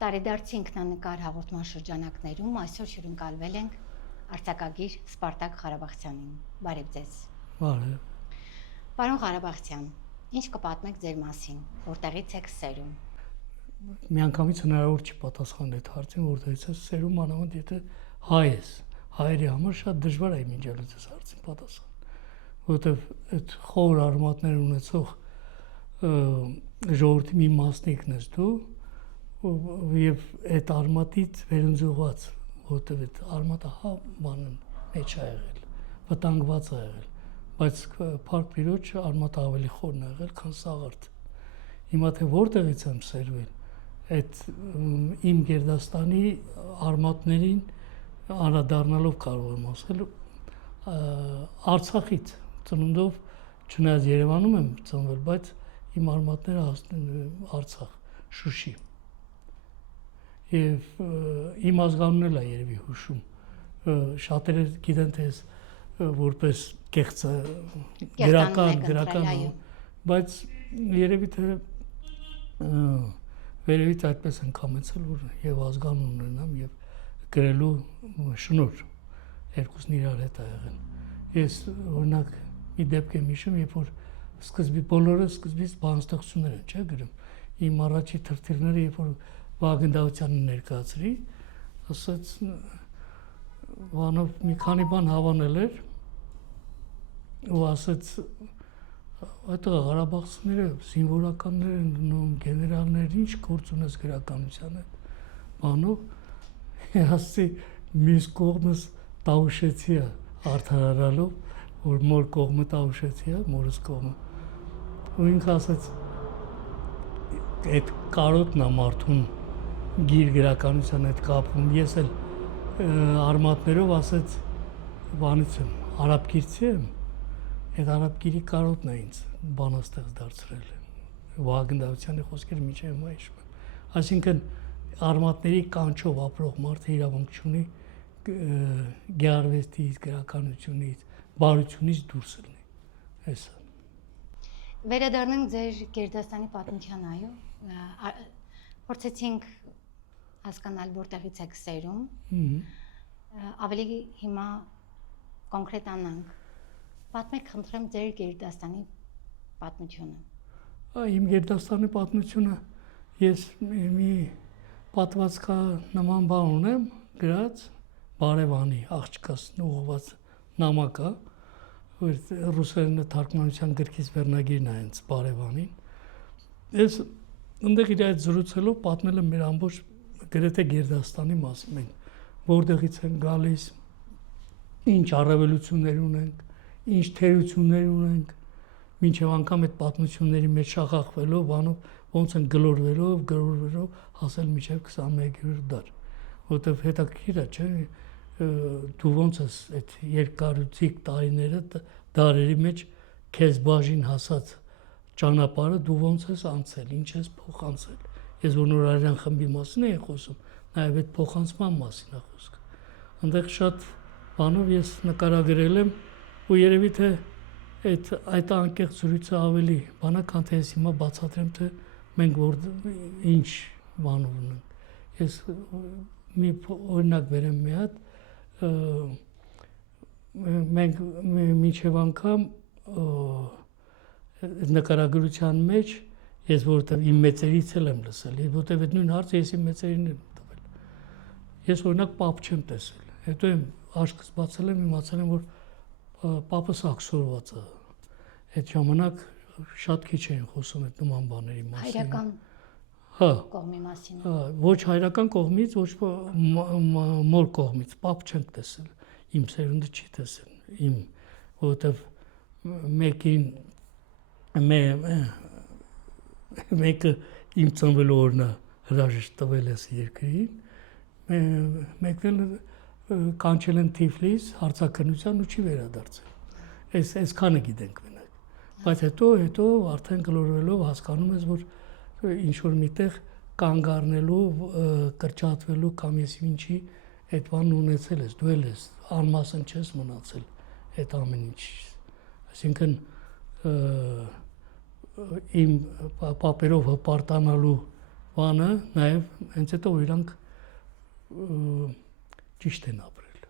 Տարեդարձի ինքնանկար հաղորդման շրջանակներում այսօր հյուրընկալվել ենք արձակագիր Սպարտակ Ղարաբաղցյանին։ Բարև ձեզ։ Բարև։ Պարոն Ղարաբաղցյան, ինչ կպատմեք ձեր մասին, որտեղից եք սերում։ Միանգամից հնարավոր չի պատասխանել այդ հարցին, որտեղից ես սերում, անամենտ եթե հայ ես։ Հայերի համար շատ դժվար է իմիջիալից այս հարցին պատասխան, որովհետև այդ խոր արմատներ ունեցող ժողովրդի մի մասնիկն ես դու եւ այդ արմատից վերընձյուղված, որովհետեւ այդ արմատը բանն մեջ է եղել, վտանգված է եղել, բայց փառք Տիրոջ արմատը ավելի խորն է եղել, քան սաղարթ։ Հիմա թե որտեղից եմ սերվել, այդ իմ գերդաստանի արմատներին անդրադառնալով կարող եմ ասել Արցախից ծնունդով, չնայած Երևանում եմ ծնվել, բայց իմ արմատները հասնում են Արցախ, Շուշի։ Եվ իմ ազգանունն էլ է երևի հուշում։ Շատերը գիտեն, թե ես որպես կեղծ գրական, բայց երևի թե վերևից այդպես են կամեցել, որ եւ ազգանուն ունենամ եւ գրելու շնորհ երկուսն իրար հետ ա եղել։ Ես օրինակ մի դեպք եմ հիշում, երբ որ սկզբից բանաստեղծություններ են, չէ՞ գրում։ Իմ առաջի թրթիրները, երբ որ Վահագն Դավթյանին ներկայացրի, ասաց Վանով մի քանի բան հավանել էր ու ասաց այդ Ղարաբաղցիները զինվորականներ են դնում, գեներալներ, ինչ գործ ունես գրականության հետ։ Բանով ասի մյուս կողմս տավուշեցի է արդարարալով, որ մոր կողմը տավուշեցի է, մորս կողմը։ Ու ինքը ասաց այդ կարոտն է մարդուն գիր գրականության հետ կապում։ Ես էլ արմատներով ասաց բանից եմ, արաբգիրցի եմ, այդ արաբգիրի կարոտն է ինձ բանաստեղծ դարձրել։ Վահագն Դավթյանի խոսքերը մինչև հիմա հիշում եմ։ Այսինքն արմատների կանչով ապրող մարդը իրավունք չունի գեղարվեստից, գրականությունից, բարությունից դուրս լինի։ Էսա։ Վերադառնանք ձեր գերդաստանի պատմության, այո։ Փորձեցինք հասկանալ որտեղից եք սերում։ Ավելի հիմա կոնկրետանանք։ Պատմեք, խնդրեմ, ձեր գերդաստանի պատմությունը։ Իմ գերդաստանի պատմությունը ես մի պատմվածքա նման բան ունեմ, գրած Բարևանի աղջկաս ուղղված նամակա, որ ռուսերենը թարգմանության գրքից վերնագիրն է հենց Բարևանին։ Ես ընդեղ իր այդ զրուցելով պատմել եմ մեր ամբողջ գրեթե գերդաստանի մասին, մենք որտեղից են գալիս, ինչ առավելություններ ունենք, ինչ թերություններ ունենք, մինչև անգամ այդ պատմությունների մեջ շախախվելով, բանով ոնց են գլորվելով հասել մինչև 21-րդ դար, որովհետև հետաքրքիր է, չէ՞, դու ոնց ես այդ երկարուցիկ տարիները դարերի մեջ քեզ բաժին հասած ճանապարհը դու ոնց ես անցել, ինչ ես փոխանցել։ Ես որ նորարյան խմբի մասին եմ խոսում, նաև այդ փոխանցման մասին է խոսքը։ Այնտեղ շատ բանով ես նկարագրել եմ ու երևի թե այդ անկեղծ զրույցը ավելի բանա, քան թե ես հիմա բացատրեմ, թե մենք որ ինչ բանով ունենք։ Ես մի օրինակ բերեմ մի հատ, մենք մինչև անգամ նկարագրության մեջ ես որովհետև իմ մեծերից եմ լսել, որովհետև այդ նույն հարցը ես իմ մեծերին եմ տվել։ Ես օրինակ պապ չեմ տեսել։ Հետո եմ աչքս բացել եմ, իմացել եմ, որ պապս աքսորված է։ Այդ ժամանակ շատ քիչ էին խոսում այդ նման բաների մասին։ Հայրական կողմի մասին։ Ոչ հայրական կողմից, ոչ մոր կողմից, պապ չենք տեսել։ Իմ սերունդը չի տեսել։ Իմ, որովհետև մեկին մեկը իմ ծնվելու օրն է հրաժեշտ տվել ես երկրին, մեկն կանչել են Թիֆլիս հարցաքննության ու չի վերադարձել։ Այսքանը գիտենք մենակ։ Բայց հետո արդեն գլորվելով հասկանում ես, որ ինչ որ միտեղ կանգ առնելու, կրճատվելու կամ ես ինչի այդ բանն ունեցել ես, դու ես անմասն չես մնացել այդ ամեն ինչ։ Այսինքն իմ պապերով հպարտանալու բանը նաև հենց հետո իրանք ճիշտ են ապրել։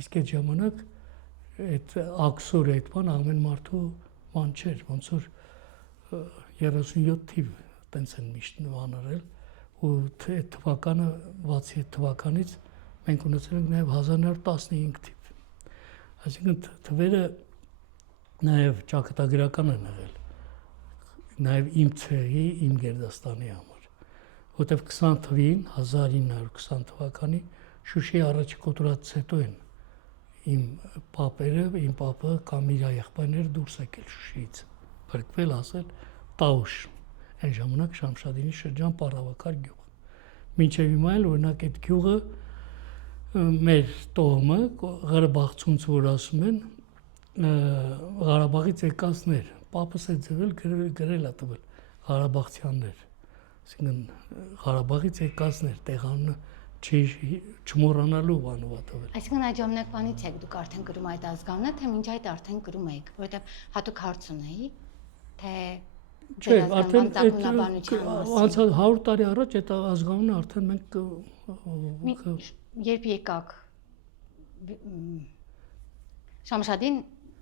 Իսկ այդ ժամանակ այդ աքսորը այդ բան ամեն մարդու բան չէր, ոնց որ 37 թիվ տենց են միշտ նվանարել ու այդ թվականը 67 թվականից մենք ունեցել ենք նաև 1915 թիվ։ Այսինքն թվերը նաև ճակատագրական են եղել, նաև իմ ցեղի, իմ գերդաստանի համար, որտեվ 20 թվին 1920 թվականի Շուշի առաջի կոտրածից հետո են իմ պապերը, իմ պապը կամ իր եղբայրները դուրս եկել Շուշիից, բրկվել ասել Տաուշ, այն ժամանակ Շամշադինի շրջան Պարավակար գյուղ։ Մինչև հիմա էլ օրինակ այդ գյուղը մեր տոհմը Ղարաբաղցունց որ ասում են Ղարաբաղից եկածներ, պապս է ձևել գրել է տվել Ղարաբաղցյաններ, այսինքն Ղարաբաղից եկածներ, տեղանունը չմոռանալու բանով է տվել։ Այսինքն այդ ժամանակվանից եք դուք արդեն գրում այդ ազգանունը, թե մինչ այդ արդեն գրում եք, որովհետև հատուկ հարց ունեի, թե Չէ, արդեն անցած 100 տարի առաջ այդ ազգանունը արդեն մենք երբ եկաք Շամշադին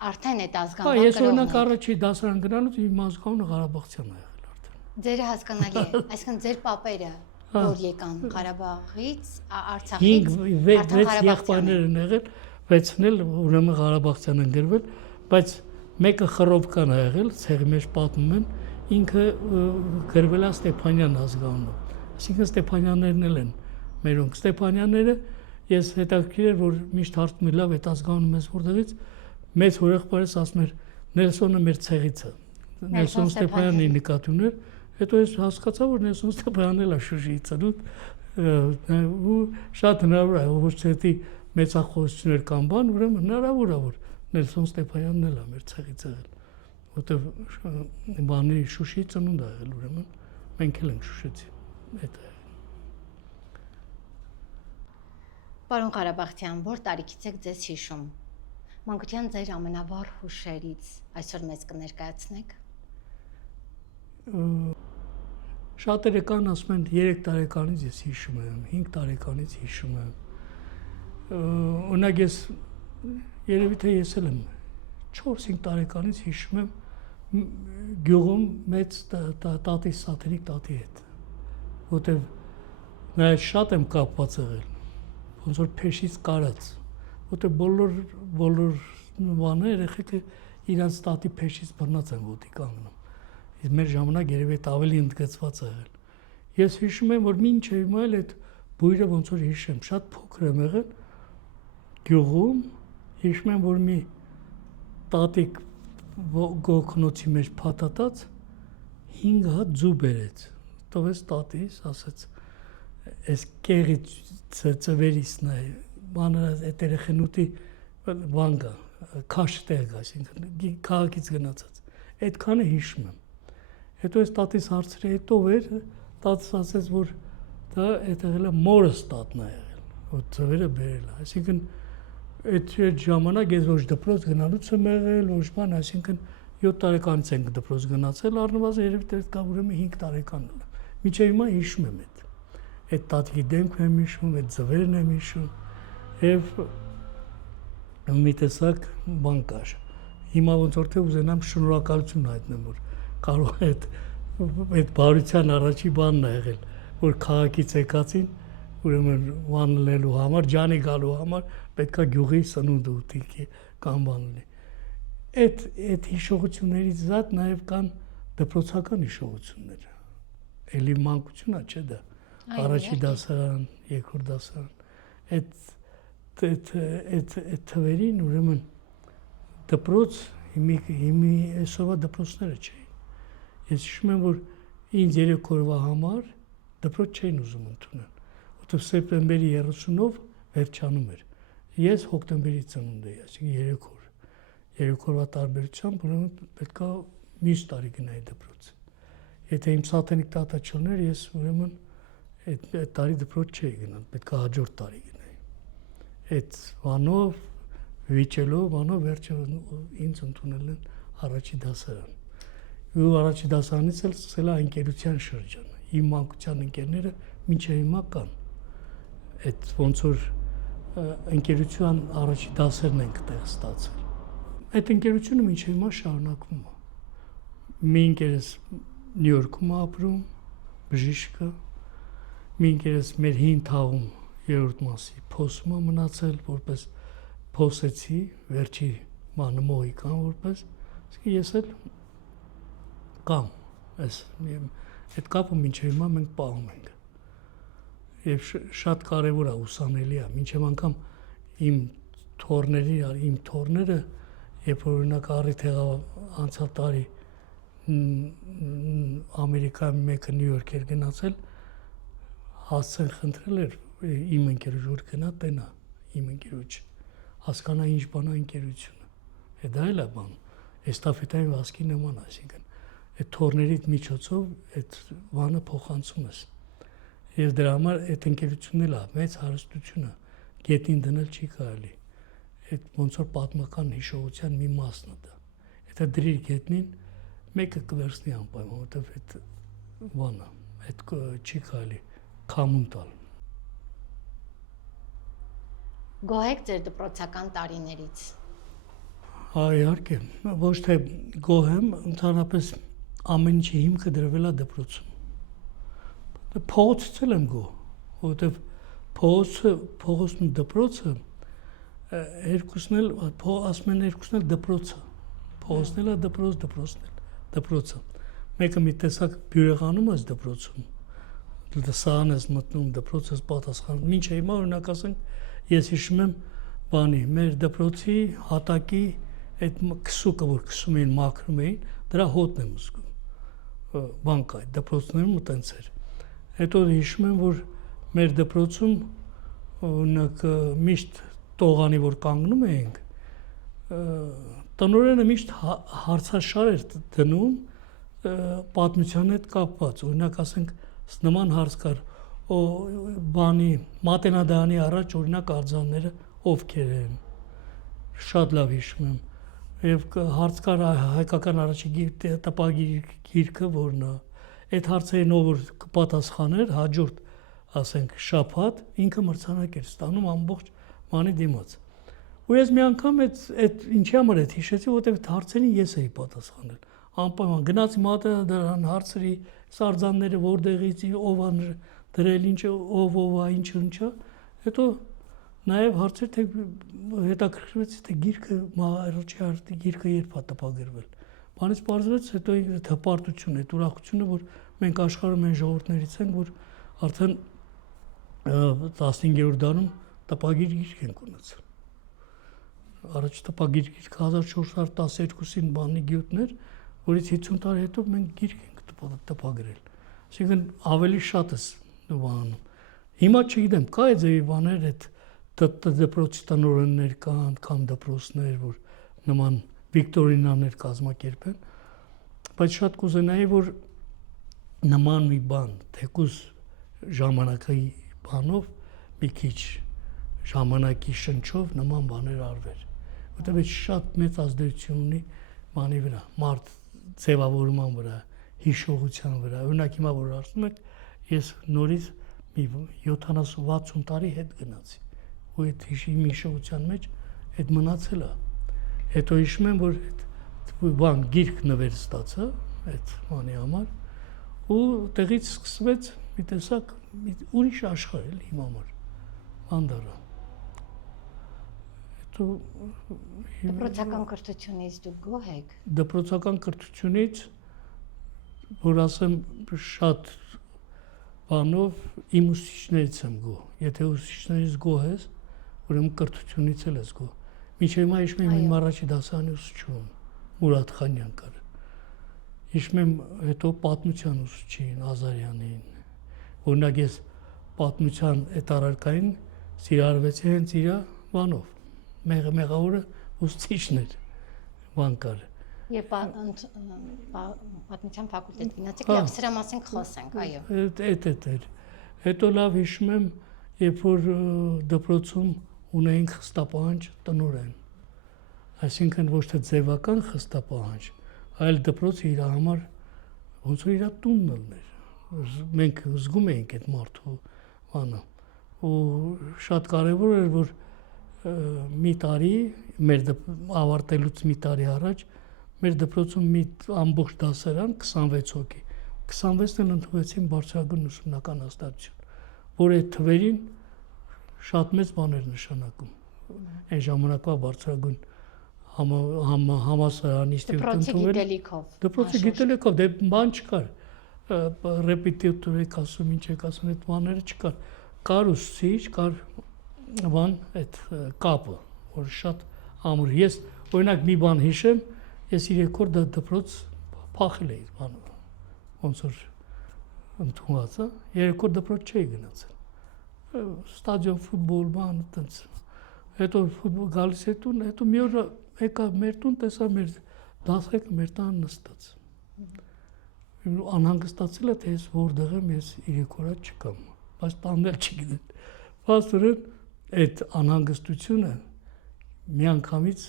արդեն այդ ազգանունը ես օրինակ առաջի դասարան գնալուց իմ ազգանունը Ղարաբաղցյան է եղել արդեն։ Ձերը հասկանալի է, այսինքն ձեր պապերը որ եկան Ղարաբաղից, Արցախից, 6 եղբայրներ են եղել, 6-ն էլ ուրեմն Ղարաբաղցյան են գրվել, բայց մեկը Խռովկան է եղել, ցեղի մեջ պատմում են, ինքը գրվել է Ստեփանյան ազգանունով։ Այսինքն Ստեփանյաններն էլ են մերոնք։ Ստեփանյանները ես հետաքրքիր էր, որ միշտ հարցնում եմ լավ այդ ազգանունը մեզ որտեղից, մեծ հորեղբայրս ասում էր Նելսոնը մեր ցեղից է։ Նելսոն Ստեփանյանն ի նկատի ուներ, հետո ես հասկացա, որ Նելսոն Ստեփանյանն էլ է Շուշիից ծնուտ ու շատ հնարավոր է, ոչ թե դի մեծախոսություններ կամ բան, ուրեմն հնարավոր է, որ Նելսոն Ստեփանյանն էլ է մեր ցեղից եղել, որտեվ բանի Շուշիի ծնունդ է եղել, ուրեմն մենք էլ ենք Շուշիցի, այդ է։ Պարոն Ղարաբաղցյան, որ տարիքից եք ձեզ հիշում։ Մանկության ձեր ամենավառ հուշերից այսօր մեզ կներկայացնեք։ Շատերը կան ասում են 3 տարեկանից ես հիշում եմ, 5 տարեկանից հիշում եմ։ Օրինակ ես երևի թե ես էլ եմ 4-5 տարեկանից հիշում եմ գյուղում մեծ տատի Սաթերիկ տատի հետ, որտեվ նա շատ եմ կապված եղել, ոնց որ փեշից կարած, որտեվ բոլոր բաները երեխեքը իրանց տատի փեշից բռնած են ոտի կանգնում։ Իսկ մեր ժամանակ երևի այդ ավելի ընդգծված է եղել։ Ես հիշում եմ, որ մինչև հիմա էլ այդ բույրը ոնց որ հիշեմ, շատ փոքր եմ եղել գյուղում, հիշում եմ, որ մի տատիկ գոքնոցի մեջ փաթաթած 5 հատ ձու բերեց, տվեց տատիս, ասեց, այս կեղի ծվերից նայ, բանը այդ երեխենուտի բան կա, քաշ տեղ կա, այսինքն քաղաքից գնացած, այդքանը հիշում եմ։ Հետո այս տատիս հարցրի հետո էր, տատս ասեց, որ դա այդ եղել է մորս տատն է եղել, որ ծվերը բերել է, այսինքն այդ ժամանակ ես ոչ դպրոց գնալուց եմ եղել, ոչ բան, այսինքն 7 տարեկանից ենք դպրոց գնացել, առնվազն երևի թե կա ուրեմն 5 տարեկան եմ։ Մինչև հիմա հիշում եմ այդ տատիկի դեմքն եմ հիշում, այդ ձվերն եմ հիշում եւ մի տեսակ բան կար։ Հիմա ոնց որ թե ուզենամ շնորհակալություն հայտնեմ, որ կարող է այդ բարության առաջի բանն է եղել, որ քաղաքից եկածին ուրեմն վանելու համար, ջանի գալու համար պետքա գյուղի սնունդը ուտի կամ բան ունի։ Այդ հիշողություններից զատ նաև կան դպրոցական հիշողություններ։ Էլի մանկությունա չէ դա։ Առաջի դասարան, երկրորդ դասարան։ Այդ թվերին ուրեմն դպրոց հիմի այսօրվա դպրոցները չէին։ Ես հիշում եմ, որ ինձ 3 օրվա համար դպրոց չէին ուզում ընդունել, որտեղ սեպտեմբերի 30-ով վերջանում էր։ Ես հոկտեմբերի ծնունդ էի, այսինքն 3 օր։ 3 օրվա տարբերությամբ ուրեմն պետքա մյուս տարի գնայի դպրոց։ Եթե իմ սատենիկ տատա չլներ, ես ուրեմն այդ տարի դպրոց չէի գնալ, պետքա հաջորդ տարի գնայի։ Այդ բանով վիճելով, բանով վերջը ինձ ընդունել են առաջի դասարան։ Ու առաջի դասարանից էլ սկսել է ընկերության շրջանը։ իմ մանկության ընկերները մինչև հիմա կան։ Այդ ոնց որ ընկերության առաջի դասերն ենք տեղ ստացել։ Այդ ընկերությունը մինչև հիմա շարունակվում է։ Մի ընկերս Նյու Յորքում ապրում, բժիշկը, մի ընկերս մեր հին թաղում 3-րդ մասի փոսում է մնացել, որպես փոսեցի, վերջի մանը մոհիկան որպես, իսկ ես էլ կամ այդ կապը մինչև հիմա մենք պահում ենք։ Եվ շատ կարևոր է, ուսանելի է, մինչև անգամ իմ թորները, երբ որ օրինակ առիթ եղավ անցյալ տարի Ամերիկայում մեկը Նյու Յորք էր գնացել, հասցեն խնդրել էր իմ ընկերոջ որ գնա տենա, իմ ընկերոջ հասկանա ինչ բան է ընկերությունը։ Դա էլ է բան, էստաֆետային վազքի նման, այսինքն այդ թորներից միջոցով այդ բանը փոխանցում ես։ Եվ դրա համար այդ ընկերությունն էլ է մեծ հարստությունը, գետնին դնել չի կարելի։ Այդ ոնց որ պատմական հիշողության մի մասն է դա։ Եթե դրիր գետնին, մեկը կվերցնի անպայման, որովհետև այդ բանը, այդ չի կարելի քամուն տալ։ Գոհ եք ձեր դպրոցական տարիներից։ Իհարկե, ոչ թե գոհ եմ, ընդհանրապես ամեն ինչի հիմքը դրվել է դպրոցում։ Փողոցից եմ գոհ, որովհետև փողոցն ու դպրոցը երկուսն էլ ասում են երկուսն էլ դպրոց է։ Փողոցն էլ է դպրոց, դպրոցն էլ դպրոցը։ Մեկը մի տեսակ բյուրեղանում ես դպրոցում, սահան ես մտնում, դպրոց ես պատասխանում։ Մինչ հիմա օրինակ ասենք, ես հիշում եմ բանի, մեր դպրոցի հատակի այդ քսուկը, որ քսում էին, մաքրում էին, դրա հոտն եմ զգում։ Բան կա, դպրոցներում տենց էր։ Հետո հիշում եմ, որ մեր դպրոցում օրինակ միշտ տողանի որ կանգնում էինք, տնօրենը միշտ հարցաշար էր դնում պատմության հետ կապված, օրինակ ասենք նման հարց կար, բանի մատենադարանի առաջ օրինակ արձանները ովքեր են, շատ լավ հիշում եմ, եւ հարց կար հայկական առաջի տպագիրքը որն է, այդ հարցերին ով որ կպատասխաներ հաջորդ ասենք շաբաթ ինքը մրցանակ էր ստանում ամբողջ բանի դիմաց։ Ու ես մի անգամ այդ ինչի համար այդ հիշեցի, որովհետև հարցերին ես էի պատասխանել։ Անպայման գնացի մատենադարան հարցրի, սարձանները որտեղից, ով է դրել, ինչը, ով է, ինչը։ Հետո նաև հարցեր թե հետաքրքրվեցի թե գիրքը առաջի գիրքը երբ է տպագրվել։ Բանից պարզվեց հետո այդ հպարտությունը, այդ ուրախությունը, որ մենք աշխարհում այն ժողովուրդներից ենք, որ արդեն 15-րդ դարում տպագիր գիրք ենք ունեցել։ Առաջ տպագիր գիրքը 1412-ին բանի գյուտներ, որից 50 տարի հետո մենք գիրք ենք տպագրել։ Այսինքն ավելի շատ է բանում։ Հիմա չգիտեմ, կա է ձևի բաներ, այդ դպրոցի տնօրեններ կան, կամ դպրոցներ, որ նման վիկտորինաներ կազմակերպեն, բայց շատ կուզենայի, որ նման մի բան, թեկուզ ժամանակի բանով, մի քիչ ժամանակի շնչով նման բաներ արվեր, որտեղ շատ մեծ ազդեցություն ունի բանի վրա, մարդ ձևավորման վրա, հիշողության վրա։ Օրինակ հիմա որ ասում եք, ես նորից մի 70-60 տարի հետ գնացի, ու այդ հիշողության մեջ այդ մնացել է։ Հետո հիշում եմ, որ բան գիրք նվեր ստացա այդ բանի համար, ու տեղից սկսվեց մի տեսակ ուրիշ աշխարհ էլ իմ համար, բանդարա։ Դպրոցական կրթությունից դուք գոհ եք։ Դպրոցական կրթությունից, որ ասեմ շատ բանով իմ ուսուցիչներից եմ գոհ։ Եթե ուսուցիչներից գոհ ես, ուրեմն կրթությունից էլ ես գոհ։ Մինչև հիմա հիշում եմ իմ առաջի դասարանի ուսուցչուն, Մուրադ Խանյան կար։ Հիշում եմ հետո պատմության ուսուցչին Ազարյանին։ Օրինակ ես պատմության այդ առարկային սիրարվեցի հենց իր բանով։ Մեղավորը ուսուցիչն էր, բան կար։ Եվ պատմության ֆակուլտետ գնացիք, լավ, սրա մասին կխոսենք, այո։ Այդ էր։ Հետո լավ հիշում եմ, երբ որ դպրոցում ունեինք խստապահանջ տնօրեն։ Այսինքն ոչ թե ձևական խստապահանջ, այլ դպրոցը իր համար ոնց որ իր տունն էր։ մենք զգում էինք այդ մարդու բանը ու շատ կարևոր էր որ մի տարի մեր ավարտելուց մի տարի առաջ մեր դպրոցում մի ամբողջ դասարան 26 հոգի 26-ն ընդունվեցին բարձրագույն ուսումնական հաստատություն որ այդ թվերին շատ մեծ բան էր նշանակում այն ժամանակվա բարձրագույն համասարանի դպրոցի գիտելիքով դե բան չկար ռեպետիտոր եք ասում ինչ եք ասում այդ բաները չկար կար ուսուցիչ կար բան այդ կապը որ շատ ամուր ես օրինակ մի բան հիշեմ ես 3 օր դպրոց փախել էի բանը ոնց որ ընդունված է 3 օր դպրոց չէի գնացել ստադիոն ֆուտբոլ բան այդպես հետո ֆուտբոլ գալիս է տուն հետո մի օր եկա մեր տուն տեսա մեր դասերքը մեր տան նստած անհանգստացել է թե ես որտեղ եմ ես 3 օր չկամ բայց տանել չգիտեն փաստորեն այդ անհանգստությունը միանգամից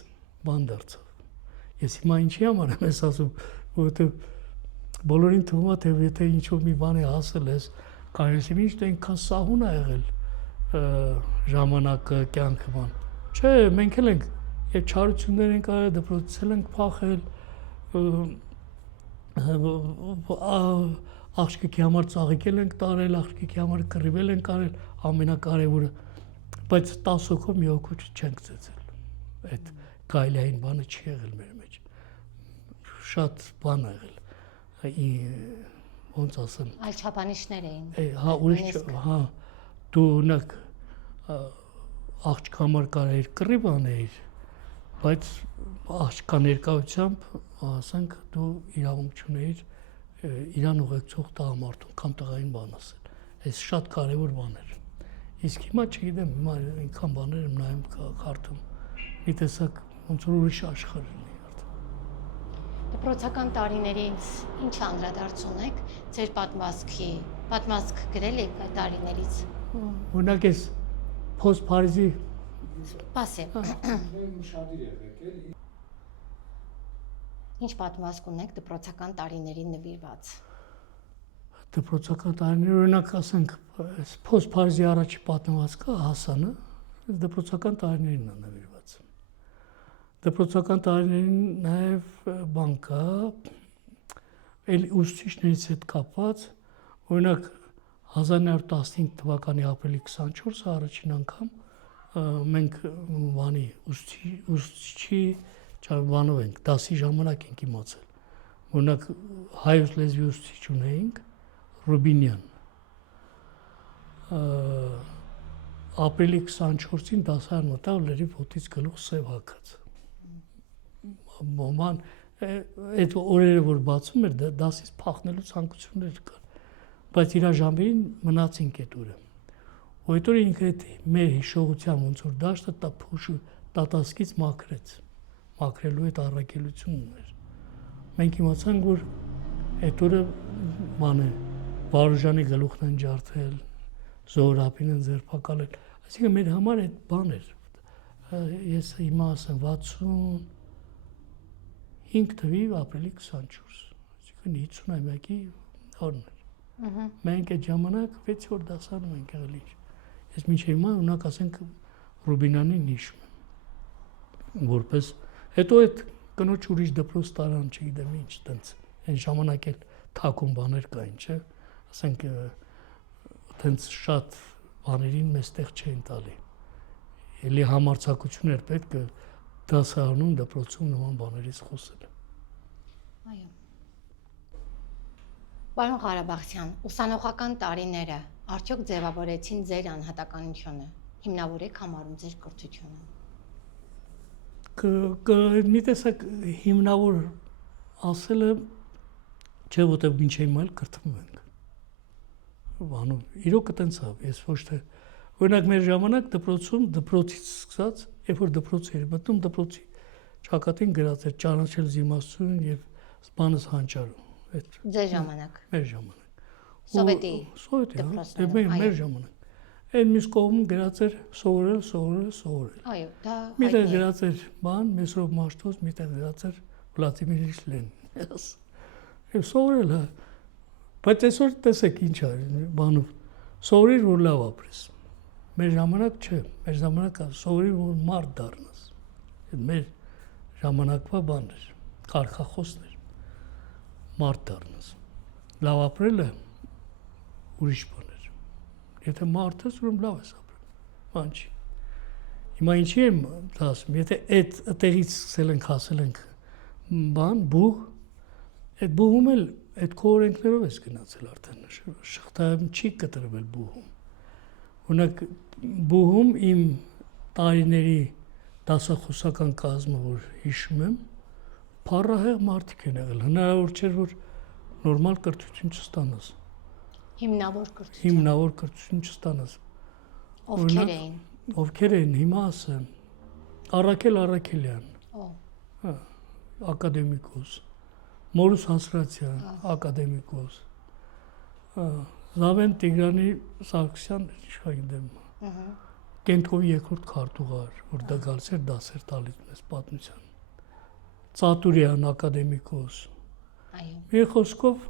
բան դարձավ ես հիմա ինչի համար եմ ես ասում որովհետև բոլորին թվում է թե եթե ինչ-որ մի բան է ասել ես կարես ինչ թե այնքան սահուն ա եղել ժամանակը կյանքը բան չէ մենք էլ ենք եւ չարություններ ենք արել դպրոցել ենք փախել աղջիկի համար ծաղիկել ենք տարել աղջիկի համար կռիվել ենք արել ամենակարևորը բայց 10 հոգով մի հոգու չենք ծեծել այդ գայլային բանը չի եղել մեր մեջ շատ բան ա եղել ոնց ասեմ այլ չափանիշներ էին հա ուրիշ հա դու ունակ աղջկա համար կարայր կռիվ անել բայց աղջկա ներկայությամբ ասենք դու իրավունք չունեիր իրան ուղեկցող տղամարդուն կամ տղային բան ասել այս շատ կարևոր բան էր իսկ հիմա չգիտեմ հիմա այնքան բաներ եմ նայում քարտում մի տեսակ ոնց որ ուրիշ աշխարհ լինի դպրոցական տարիներից ինչ անդրադարձ ունեք ձեր պատմվածք գրել եք այդ տարիներից օրինակ ես Post Paris-ի Պասե Ինչ պատմվածք ունեք դպրոցական տարիներին նվիրված դպրոցական տարիներ օրինակ ասենք Post Paris-ի առաջի պատմվածքը Հասանը դպրոցական տարիներին է նվիրված դպրոցական տարիներին նաև բան կա էլ ուսուցիչներից հետ կապված օրինակ 1915 թվականի ապրիլի 24-ը առաջին անգամ մենք բանի ուսուցիչի բանով ենք դասի ժամանակ ենք իմացել օրինակ հայոց լեզվի ուսուցիչ ունեինք Ռուբինյան ապրիլի 24-ին դասարան մտավ լրիվ ոտից գլուխ սև հագած ման այդ օրերը որ բացում էր դասից փախնելու ցանկություններ կար բայց իր ժամերին մնացինք այդ օրը ու այդ օրը ինքը մեր հիշողությամբ ոնց որ դաշտը տա փուշը տատասկից մաքրելու այդ առաքելությունն էր մենք իմացանք որ այդ օրը բանը Վարուժանի գլուխն են ջարդել Զոհրաբին են ձերբակալել այսինքն մեր համար այդ բան էր ես հիմա ասեմ 65 թվի ապրիլի 24 այսինքն 51-ի օրն էր մենք այդ ժամանակ 6 օր դասանում ենք եղել ես մինչև հիմա ունակ ասենք Ռուբինյանին հիշում եմ որպես հետո այդ կնոջ ուրիշ դպրոց տարան չգիտեմ ինչ տենց այն ժամանակ էլ թակում բաներ կային չէ ասենք տենց շատ բաներին մեզ տեղ չեն տալի էլի համարձակություն էր պետք դասարանում դպրոցում նման բաներից խոսել այո Պարոն Ղարաբաղցյան, ուսանողական տարիները արդյոք ձևավորեցին ձեր անհատականությունը, հիմնավոր եք համարում ձեր կրթությունը։ Մի տեսակ հիմնավոր ասելը չէ որտեղ մինչև հիմա էլ կրթվում ենք։ Բանում իրոք տենց է, ես ոչ թե օրինակ մեր ժամանակ դպրոցում դպրոցից սկսած, երբ որ դպրոց էր մտնում դպրոցի ճակատին գրած էր ճանաչել զիմաստություն եւ սպանս հանճարում։ Ձեր ժամանակ։ Մեր ժամանակ։ Սովետի դպրոցը։ Մեր ժամանակ։ Այն մյուս կողմում գրած էր սովորել։ Այո, դա միտեղ գրած էր բան, Մեսրոպ Մաշտոց, միտեղ գրած էր Վլադիմիր Իլյիչ Լենին։ Եվ սովորել է։ Բայց այսօր տեսեք ինչ է, բանով սովորիր որ լավ ապրես։ Մեր ժամանակ չէ, մեր ժամանակը սովորիր որ մարդ դառնաս։ Մեր ժամանակվա բանն էր, կարգախոսն էր, մարդ դառնաս։ Լավ ապրելը ուրիշ բան էր։ Եթե մարդ ես, ուրեմն լավ ես ապրել։ Բան չի։ Հիմա ինչի եմ ասում, եթե այդ տեղից սկսել ենք հասել ենք բան, բուհ, այդ բուհում էլ այդ քո օրենքներով ես գնացել արդեն, շղթայում չի կտրվել բուհում։ Օրինակ բուհում իմ տարիների դասախոսական կազմը, որ հիշում եմ, փառահեղ մարդիկ են եղել, հնարավոր չէր, որ նորմալ կրթություն չստանաս։ Հիմնավոր կրթություն։ Հիմնավոր կրթություն չստանաս։ Ովքեր էին։ Ովքեր էին, հիմա ասեմ, Առաքել Առաքելյան, ակադեմիկոս, Մորուս Հասրացյան, ակադեմիկոս, Զավեն Տիգրանի Սարգսյան, իշխանադեմ, Կենտկովի երկրորդ քարտուղար, որ դա գալիս էր դասեր տալիս մեզ պատմության, Ծատուրյան ակադեմիկոս, մի խոսքով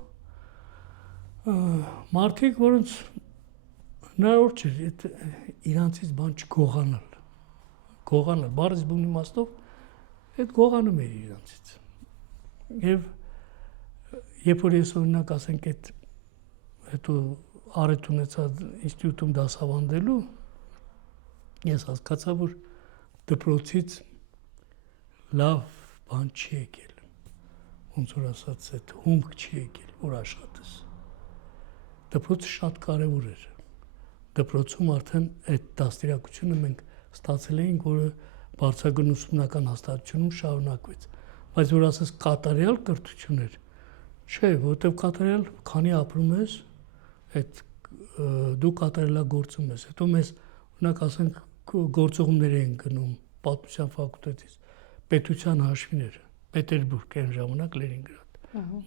մարդիկ, որոնց հնարավոր չէր իրանցից բան չգողանալ, բառից բուն իմաստով, այդ գողանում էր իրանցից։ Եվ երբ որ ես օրինակ ասենք այդ հետո արետ ունեցած ինստիտուտում դասավանդելու, ես հասկացա, որ դպրոցից լավ բան չի եկել, ոնց որ ասած այդ հումք չի եկել, որ աշխատես։ Դպրոցը շատ կարևոր էր։ Դպրոցում արդեն այդ դաստիարակությունը մենք ստացել էինք, որը բարձրագույն ուսումնական հաստատությունում շարունակվեց։ Բայց որ ասես կատարյալ կրթություն էր, չէ, որովհետև կատարյալ քանի ապրում ես, այդ դու կատարելագործում ես։ Հետո մեզ օրինակ ասենք գործողումներ էին գնում պատմության ֆակուլտետից, պետության հաշվիներ, Պետերբուրգ այն ժամանակ Լենինգրադ,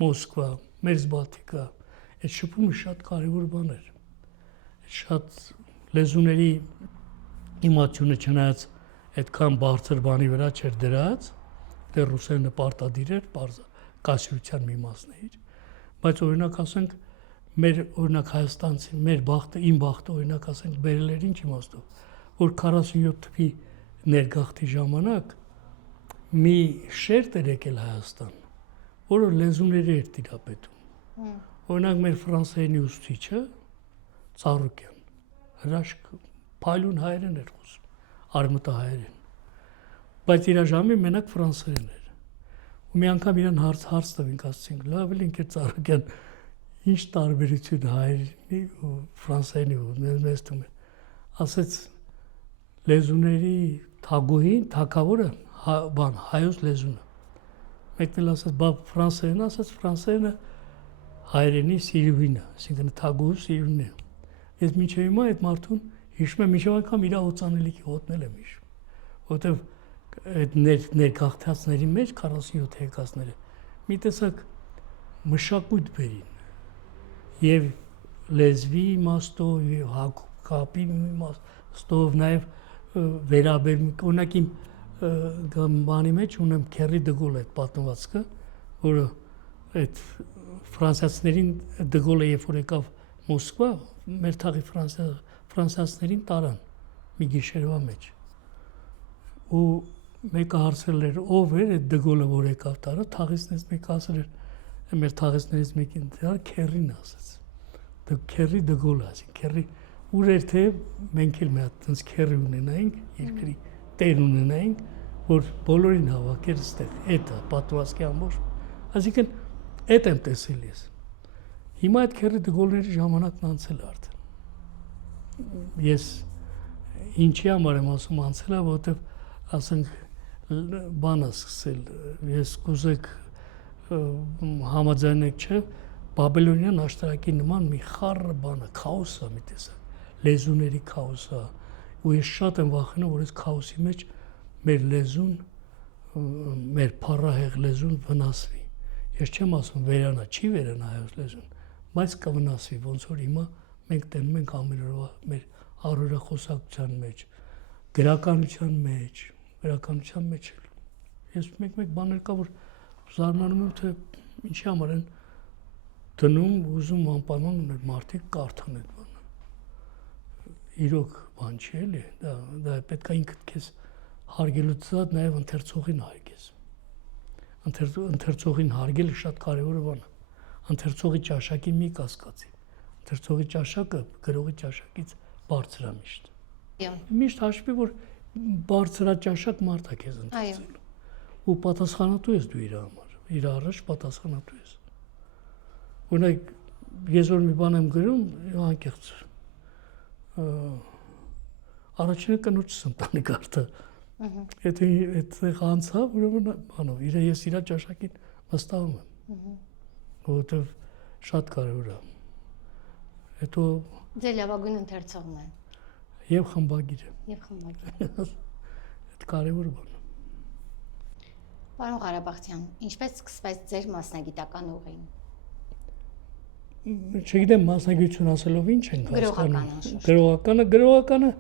Մոսկվա, Մերզբալթիկա, այդ շփումը շատ կարևոր բան էր։ Շատ լեզուների իմացությունը չնայած այդքան բարձր բանի վրա չէր դրած, դեռ ռուսերենը պարտադիր էր, կասյության մի մասն էր, բայց օրինակ ասենք մեր օրինակ հայաստանցի, մեր բախտը, իմ բախտը օրինակ ասենք բերել էր ինչ իմաստով, որ 47 թվականի ներգաղթի ժամանակ մի շերտ էր եկել Հայաստան, որը լեզուների էր տիրապետում։ Օրինակ մեր ֆրանսերենի ուսուցիչը Ծառուկյան, հրաշք փայլուն հայերեն էր խոսում, արմատահայերեն, բայց իր ժամի մենակ ֆրանսերեն էր։ Ու մի անգամ իրան հարց տվինք, ասացինք, լավ էլ ինքը Ծառուկյան, ինչ տարբերություն հայերենի ու ֆրանսերենի ու մեզ թվում է։ Ասաց լեզուների թագուհին, թագավորը բան հայոց լեզուն է։ Մեկն էլ ասաց, բա ֆրանսերեն, ասաց ֆրանսերենը հայերենի սիրուհին է, այսինքն թագուհու սիրունն է։ Ես մինչև հիմա այդ մարդուն հիշում եմ, մինչև անգամ իր օծանելիքի հոտնել եմ հիշում, որովհետև այդ ներգաղթածների մեջ 47 հեկածները մի տեսակ մշակույթ բերին եւ լեզվի իմաստով եւ հակապի իմաստով նաեւ վերաբերմունք օրինակ իմ բանի մեջ ունեմ Քերի դգոլ այդ պատմվածքը, որը այդ ֆրանսիացիներին դգոլը երբ որ եկավ Մոսկվա, մեր թաղի ֆրանսիացիներին տարան մի գիշերվա մեջ։ Ու մեկը հարցրել էր ով էր այդ դգոլը որ եկավ տարը, թաղիցներից մեկը ասել էր, մեր թաղիցներից մեկին դրա Քերին ասաց։ Դա Քերի դգոլը, ասի Քերի ուր էր թե մենք էլ մի հատ այնց Քերի ունենայինք, երկրի տեր ունենայինք, որ բոլորին հավաքեր այստեղ, այդ պատմվածքի ամբողջ։ Այսինքն այդ եմ տեսել ես։ Հիմա այդ Քերի դգոլների ժամանակն անցել է արդեն։ Ես ինչի համար եմ ասում անցել է, որովհետև ասենք բանը սկսել, ես կուզեք համաձայնեք չէ, Բաբելոնյան աշտարակի նման մի խառը բանը, քաոս է մի տեսակ, լեզուների քաոս է, ու ես շատ եմ վախենում, որ այս քաոսի մեջ մեր լեզուն, մեր փառահեղ լեզուն վնասվի։ Ես չեմ ասում վերանա, չի վերանա հայոց լեզուն, բայց կվնասվի, ոնց որ հիմա մենք տենում ենք ամեն օրվա մեր առօրյա խոսակցության մեջ, գրականության մեջ ես մեկ բաներ կա, որ զարմանում եմ, թե ինչի համար են դնում ուզում անպայման մարդիկ կարդան այդ բանը։ Իրոք բան չի էլի, դա պետք է ինքդ քեզ հարգելուց զատ նաև ընթերցողին հարգես։ Ընթերցողին հարգելը շատ կարևոր բան է։ Ընթերցողի ճաշակին մի կասկածի։ Ընթերցողի ճաշակը գրողի ճաշակից բարձր է միշտ։ Միշտ հաշվի որ բարձրաճաշակ մարդ է քեզ ընթերցել։ Ու պատասխանատու ես դու իր համար, իր առաջ պատասխանատու ես։ Օրինակ ես որ մի բան եմ գրում, անկեղծ առաջինը կնոջս ընտանիք արդա։ Եթե այդտեղ անցավ, ուրեմն բանով, ես իր ճաշակին վստահում եմ։ Որովհետև շատ կարևոր է։ Հետո ձեր լավագույն ընթերցողն է։ Եվ խմբագիրը։ Եվ խմբագիրը։ Այդ կարևոր բան է։ Պարոն Ղարաբաղցյան, ինչպես սկսվեց ձեր մասնագիտական ուղին։ Չգիտեմ մասնագիտություն ասելով ինչ են հասկանում։ Գրողականը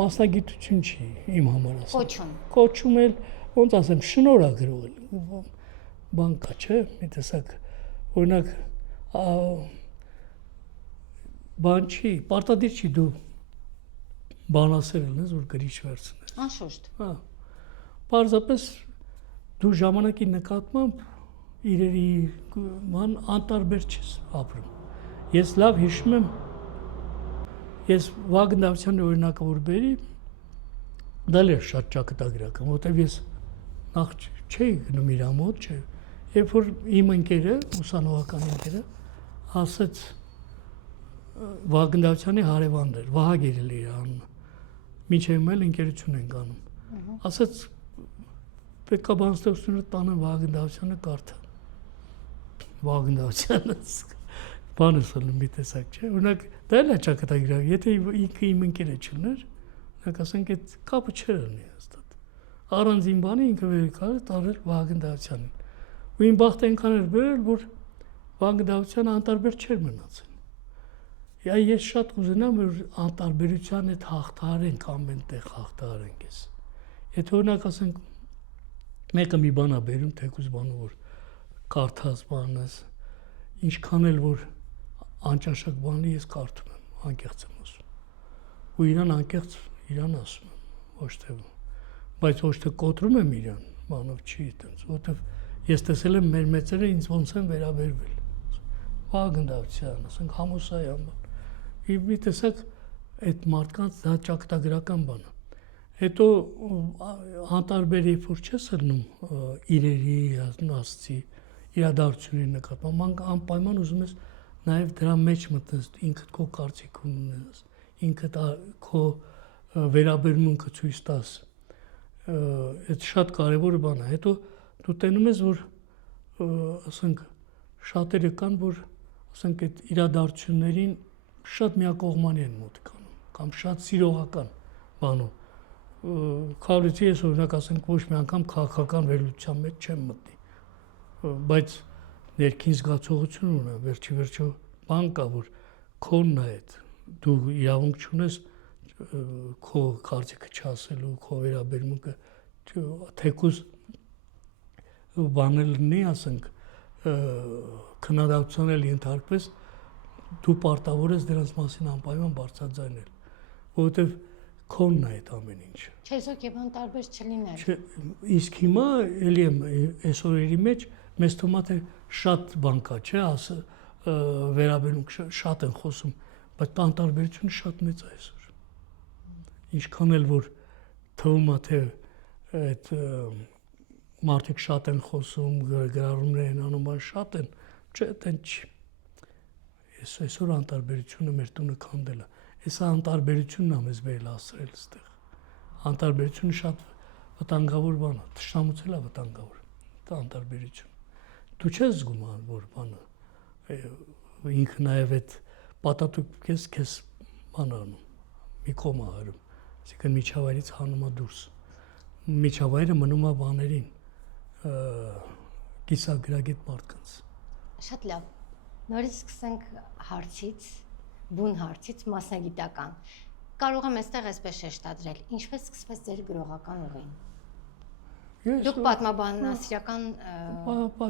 մասնագիտություն չի իմ համար ասած։ Կոչում էլ ոնց ասեմ շնորհ է գրողել։ Բան կա, չէ՞, մի տեսակ օրինակ բան չի, պարտադիր չի դու բանասեր լինես, որ գրիչ վերցնես։ Անշուշտ։ Հա։ Պարզապես դու ժամանակի նկատմամբ իրերի ման անտարբեր չես ապրում։ Ես լավ հիշում եմ, ես Վագն Դավթյանի օրինակը որ բերի, դա էլ շատ ճակատագրական, որտեվ ես նախ չէի գնում իր մոտ, չէ։ Երբ որ իմ ընկերը, ուսանողական ընկերը, ասեց Վագն Դավթյանի հարևանն էր, Վահագ էր իր անունը։ Մինչև էլ ընկերություն ենք անում։ Ասեց պետք է բանաստեղծությունը տանեմ Վագն Դավթյանը կարդա։ Վագն Դավթյանը բանը սլում մի տեսակ չէ։ Օրինակ դա էլ է ճակատագրական, եթե ինքը իմ ընկերը չլներ, օրինակ ասենք այդ կապը չէր լինի հաստատ։ Առանց իմ բանի ինքը վերքալ տարել Վագն Դավթյանին։ Ու իմ բախտը այնքան էր բերել, որ Վագն Դավթյանը անտարբեր չէր մնացել։ Ես շատ կուզենամ, որ անտարբերության հետ հաղթահարենք ամենտեղ հաղթահարենք ես։ Եթե օրինակ ասենք մեկը մի բան է բերում, թեկուզ բանը որ կարդաս բանս, ինչքան էլ որ անճաշակ բանի ես կարդում եմ, անկեղծ եմ ասում։ Ու իրան անկեղծ իրան ասում եմ, ոչ թե բայց ոչ թե կոտրում եմ իրան, բանով չի այդպես, որովհետև ես տեսել եմ մեր մեծերը ինձ ոնց են վերաբերվել։ Վագն Դավթյան, ասենք Համոսայան բան։ Մի տեսակ այդ մարդկանց դա ճակատագրական բան է։ Հետո անտարբեր երբ որ չես լնում իրերի ասցի իրադարձությունների նկատմամբ անպայման ուզում ես նաև դրա մեջ մտնես ինքդ քո կարծիք ունենաս ինքդ քո վերաբերմունքը ցույց տաս այդ շատ կարևոր բան է հետո դու տենում ես որ ասենք շատերը կան որ ասենք այդ իրադարձություններին շատ միակողմանի են մոտ կանում կամ շատ սիրողական բանով քարոզի ես օրինակ ասենք ոչ մի անգամ քաղաքական վերլուծության մեջ չեմ մտնի բայց ներքին զգացողություն ունեմ վերջի վերջո բան կա որ քոնն է այդ դու իրավունք չունես քո կարծիքը չասելու քո վերաբերմունքը թեկուզ բանել լինի ասենք քննադատության էլ ենթարկվես դու պարտավոր ես դրանց մասին անպայման բարձրաձայնել որովհետև քոնն է այդ ամեն ինչ չեզոք եւ անտարբեր չլիներ իսկ հիմա էլի եմ այսօրերի մեջ մեզ թվում է թե շատ բան կա չէ վերաբերում շատ են խոսում բայց անտարբերությունը շատ մեծ է այսօր ինչքան էլ որ թվում է թե այդ մարդիկ շատ են խոսում գրառումներ են անում բայց շատ են չէ այդեն չի այսօր անտարբերությունը մեր տունը քանդել է Հեսա անտարբերությունն է մեզ վերել ասրել այստեղ։ Անտարբերությունը շատ վտանգավոր բան է, թշնամուց էլ է վտանգավոր, դա անտարբերություն։ Դու չես զգում որ բանը ինքը նաև այդ պատատուկ քեզ բան անում, մի կոմ արում, այսինքն միջավայրից հանում է դուրս։ Միջավայրը մնում է բաներին, կիսագրագետ մարդկանց։ Շատ լավ։ Նորից սկսենք հարցից բուն հարցից մասնագիտական։ Կարող եմ այստեղ այսպես շեշտադրել, ինչպես սկսվեց ձեր գրողական ուղին։ Դուք պատմաբանասիրական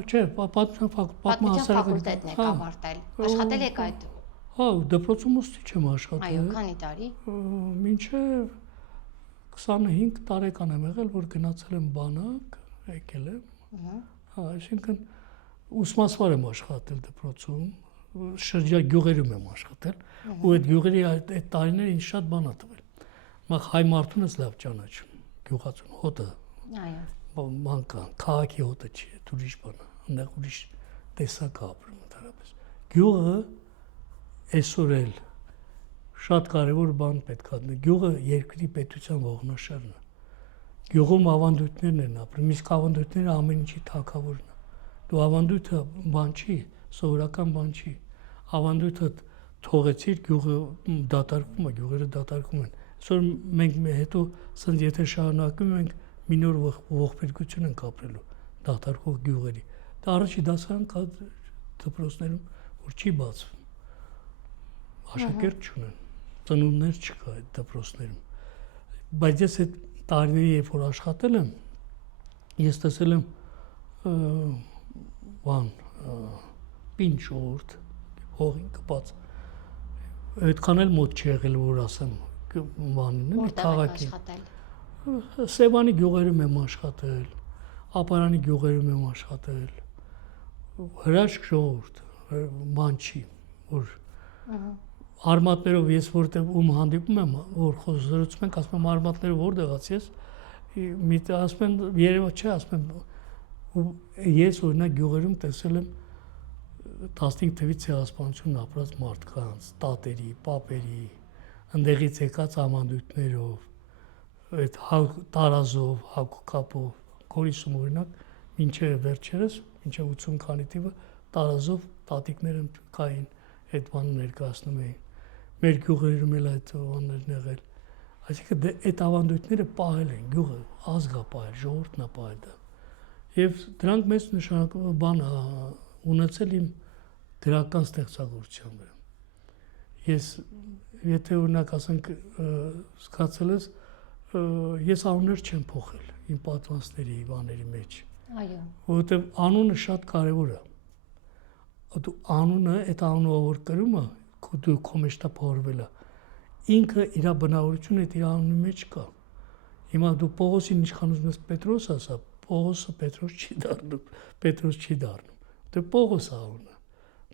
Չէ, պատմության ֆակուլտետն եք ավարտել։ Աշխատել եք այդ։ Հա, դպրոցում ուսուցիչ եմ աշխատել։ Այո, քանի տարի։ Մինչև 25 տարեկան եմ եղել, որ գնացել եմ բանակ, եկել եմ։ Հա, այսինքն ուսմասվար եմ աշխատել դպրոցում, շրջագյուղերում եմ աշխատել, ու այդ գյուղերի այդ տարիները ինձ շատ բան ա տվել։ Մախ հայ մարդուն ես լավ ճանաչում, գյուղացուն հոտը։ Այո։ Մանկան, քաղաքի հոտը չի, այդ ուրիշ բան է, այնտեղ ուրիշ տեսակ է ապրում ընդհանրապես։ Գյուղը այսօր էլ շատ կարևոր բան պետք է դնի։ Գյուղը երկրի պետության ողնաշարն է։ Գյուղում ավանդույթներն են ապրում, իսկ ավանդույթները ամեն ինչի թագավորն է։ Դու ավանդույթը բան չի, սովորական բան չի։ Ավանդույթը թողեցիր, գյուղը դատարկվում է, գյուղերը դատարկվում են։ Այսօր մենք հետո ասենք եթե շարունակում ենք մի նոր ողբերգություն ենք ապրելու դատարկող գյուղերի։ Դա առաջի դասարան կա դպրոցներում, որ չի բացվում։ Աշակերտ չունեն, ծնունդներ չկա այդ դպրոցներում։ Բայց ես այդ տարիների երբ որ աշխատել եմ, ես տեսել եմ բան պինչ ժողովուրդ հողին կպած։ Այդքան էլ մոտ չի եղել որ ասեմ բանին, քաղաքի։ Սևանի գյուղերում եմ աշխատել, Ապարանի գյուղերում եմ աշխատել։ Հրաշք ժողովուրդ, բան չի, որ արմատներով ես որտեղ ում հանդիպում եմ, որ խոսում ենք, ասում եմ արմատները որտեղից ես, ասում են Երևան չէ, ասում եմ ես օրինակ գյուղերում տեսել եմ 15 թվից ցեղասպանություն ապրած մարդկանց, տատերի, պապերի, ընդեղից եկած ամանդույթներով, այդ տարազով, հակուկապով, Գորիսում օրինակ, մինչև վերջերս, մինչև 80 քանի թիվը տարազով տատիկները կային, այդ բանը ներկայացնում էին։ Մեր գյուղերում էլ այդ բաներն եղել։ Այսինքն այդ ավանդույթները պահել են, գյուղը ազգ է պահել, ժողովուրդն է պահել դա։ Եվ դրանք մեծ նշանակում բան ունեցել իմ դրական ստեղծագործության վրա։ Ես եթե օրինակ ասենք զգացել ես, ես անուններ չեմ փոխել իմ պատմվածքների բաների մեջ։ Այո։ Որովհետև անունը շատ կարևոր է։ Դու անունը, այդ անունը որ կրում է, դու քո մեջ դա փորվել է։ Ինքը իր բնավորությունը իր անունի մեջ կա։ Հիմա դու Պողոսին ինչքան ուզում ես Պետրոս ասա, Պողոսը Պետրոս չի դառնում, Պետրոս չի դառնում։ Դե Պողոս է անունը։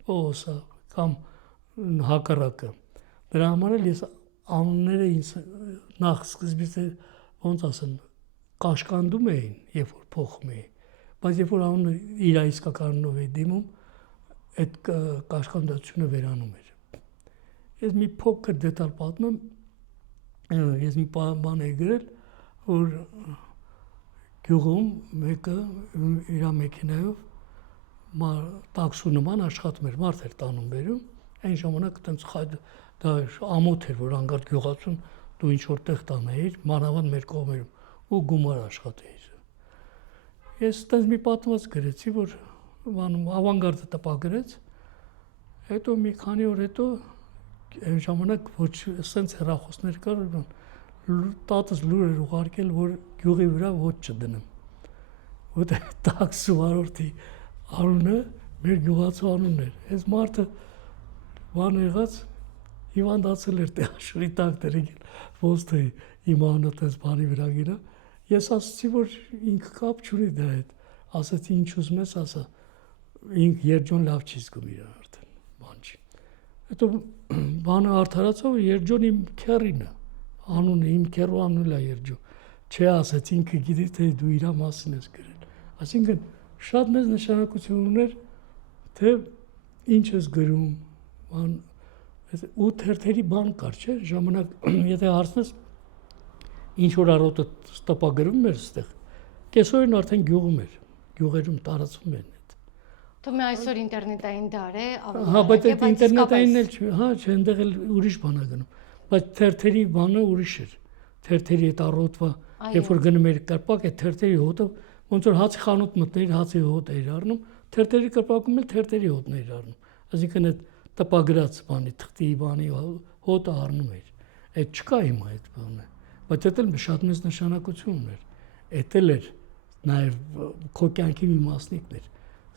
Պողոսը կամ հակառակը։ Դրա համար էլ ես անունները ինձ նախ սկզբից ոնց ասեմ, կաշկանդում էին, երբ որ փոխում էի, բայց երբ որ անունը իր իսկականով է դիմում, այդ կաշկանդությունը վերանում էր։ Ես մի փոքր դետալ պատմեմ, ես մի բան եմ գրել, որ գյուղում մեկը իր մեքենայով տաքսու նման աշխատում էր, մարդ էր տանում բերում, այն ժամանակ այտենց դա ամոթ էր, որ անգարտ գյուղացուն դու ինչ որտեղ տանեիր, մանավանդ մեր կողմերում ու գումար աշխատեիր։ Ես այտենց մի պատմված գրեցի, որ ավանգարդը տպագրեց, հետո մի քանի օր հետո այն ժամանակ ոչ սենց հեռախոսներ կար, տատս լուր էր ուղարկել, որ գյուղի վրա ոչ չդնեմ։ Որտեղ տաքսու վարորդի անունը մեր գյուղացու անունն էր։ Այս մարդը բան եղած հիվանդացել էր տեղաշորի տակ դրել, ոնց թե իմ անունը տես բանի վրա գիրա։ Ես ասացի, որ ինքը կապ չունի դրա հետ։ Ասացի ինչ ուզում ես ասա։ Ինք Երջոն լավ չի զգում իրան արդեն, բան չի։ Հետո բանը արդարացավ, Երջոն իմ քեռին է, անունը իմ քեռու անունն է Երջոն։ Չէ, ասաց ինքը գիտի թե դու իր մասին ես գրել։ Այսինքն շատ մեծ նշանակություն ուներ, թե ինչ ես գրում, բան ու թերթերի բան կար, չէ՞, ժամանակ եթե հարցնես ինչ որ առօրյա տպագրվում էր այստեղ, կեսօրին արդեն գյուղում էր, գյուղերում տարածվում են այդ։ Թվում է այսօր ինտերնետային դար է, հա, բայց այդ ինտերնետային էլ չի, հա, չէ, այնտեղ էլ ուրիշ բան է գնում, բայց թերթերի բանը ուրիշ էր։ Թերթերի այդ առօրյա, երբ որ գնում էր կրպակ, այդ թերթերի հոտը ոնց որ հացի խանութ մտներ, հացի հոտ էր առնում, թերթերի կրպակում էլ թերթերի հոտն էր առնում։ Այսինքն այդ տպագրած բանի, թղթի բանի հոտը առնում էր։ Այդ չկա հիմա այդ բանը, բայց դա էլ շատ մեծ նշանակություն ուներ։ Էդ էլ էր նաև քո կյանքի մի մասնիկն էր։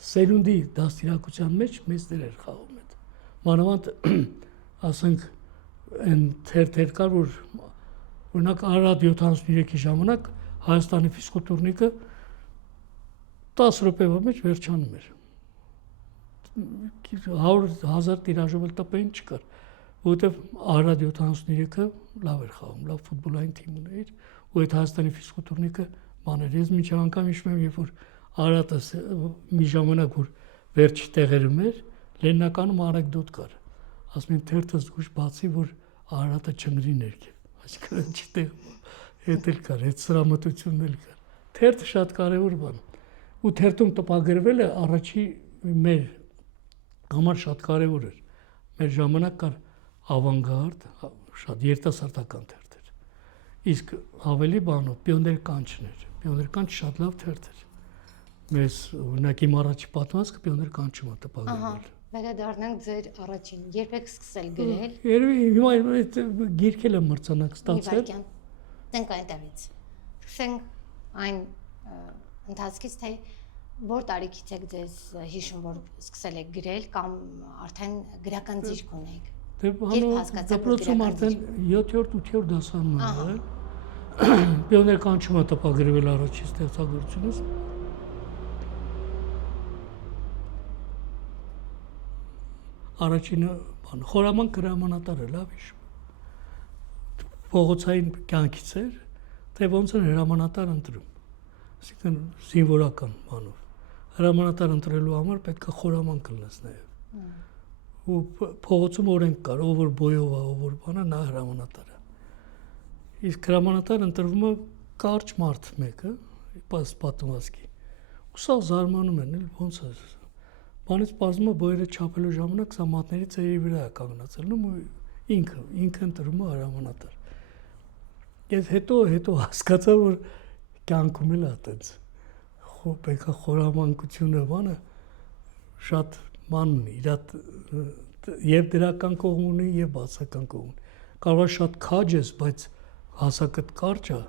Սերունդի դաստիարակության մեջ մեծ դեր էր խաղում այդ։ Մանավանդ ասենք այն թերթեր կար, որ օրինակ Արարատ 73-ի ժամանակ Հայաստանի ֆիզկուլտուրնիկը 10 րոպեվա մեջ վերջանում էր։ 100,000 տիրաժով էլ տպեին չկար, որովհետև Արարատ 73-ը լավ էր խաղում, լավ ֆուտբոլային թիմ ուներ, ու այդ Հայաստանի ֆիզկուլտուրնիկը բաներ։ Ես մինչև անգամ հիշում եմ, երբ որ Արարատը մի ժամանակ որ վերջի տեղերում էր, Լենինականում անեկդոտ կար։ Ասում են թերթը զգուշ բացի, որ Արարատը չնրի ներքև, այսինքն չտեղ հետ էլ կար, այդ սրամտությունն էլ կար։ Թերթը շատ կարևոր բան։ Ու թերթում տպագրվել է առաջի մեր համար շատ կարևոր էր։ Մեր ժամանակ կար ավանգարդ, շատ երիտասարդական թերթ էր։ Իսկ ավելի բանով պիոներ կանչն էր։ Պիոներ կանչ շատ լավ թերթ էր։ Մեզ օրինակ իմ առաջի պատմվածքը պիոներ կանչում է տպագրվել։ Վերադառնանք ձեր առաջին, երբ եք սկսել գրել։ Երևի հիմա այդ գիրքել եմ մրցանակ ստացել։ Տենք այնտեղից։ Սկսենք այն ընթացքից, թե որ տարիքից եք ձեզ հիշում, որ սկսել եք գրել կամ արդեն գրական ձիրք ունեիք։ Երբ հասկացաք, որ դպրոցում արդեն 7-րդ, 8-րդ դասարանում եմ, պիոներ կանչումը տպագրվել առաջի ստեղծագործությունից։ Առաջինը բան խորամանկ հրամանատարը լավ հիշում։ Փողոցային կյանքից էր, թե ոնց են հրամանատար ընտրում։ Այսինքն զինվորական բանով։ Հրամանատար ընտրելու համար պետք է խորամանկ լինես նաև։ Ու փողոցում օրենք կար, ով որ բոյով է, ով որ բանա, նա հրամանատար է։ Իսկ հրամանատար ընտրվում է կարճ մարդ մեկը, պատմվածքի։ Ու սա զարմանում են, ոնց է։ Բանից բազմը բոյերը չափելու ժամանակ սա մատների ծերի վրա է կանգնացել, ու ինքը ընտրում է հրամանատար։ Ես հետո հասկացա, որ կյանքում էլ է այդպես։ Պետք է խորամանկությունը բանը շատ ման ունի, եւ դրական կողմ ունի, եւ բացական կողմ ունի։ Կարող է շատ քաջ ես, բայց հասակդ կարճ է,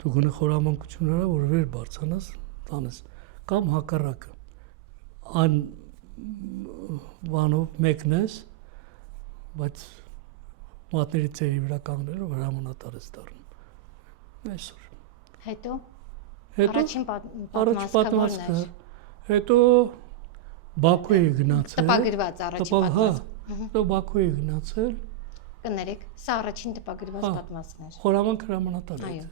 դու գոնե խորամանկություն արա, որ վեր բարձրանաս, տանես, կամ հակառակը։ Այն բանով մեկն ես, բայց մատների ծերի վրա կանգնելով հրամանատար ես դառնում։ Այսօր։ Հետո առաջին պատմվածքը, հետո Բաքու էի գնացել։ Տպագրված առաջին պատմվածքը։ Հետո Բաքու էի գնացել։ Կներեք, սա առաջին տպագրված պատմվածքն էր։ Խորամանկ հրամանատար էր։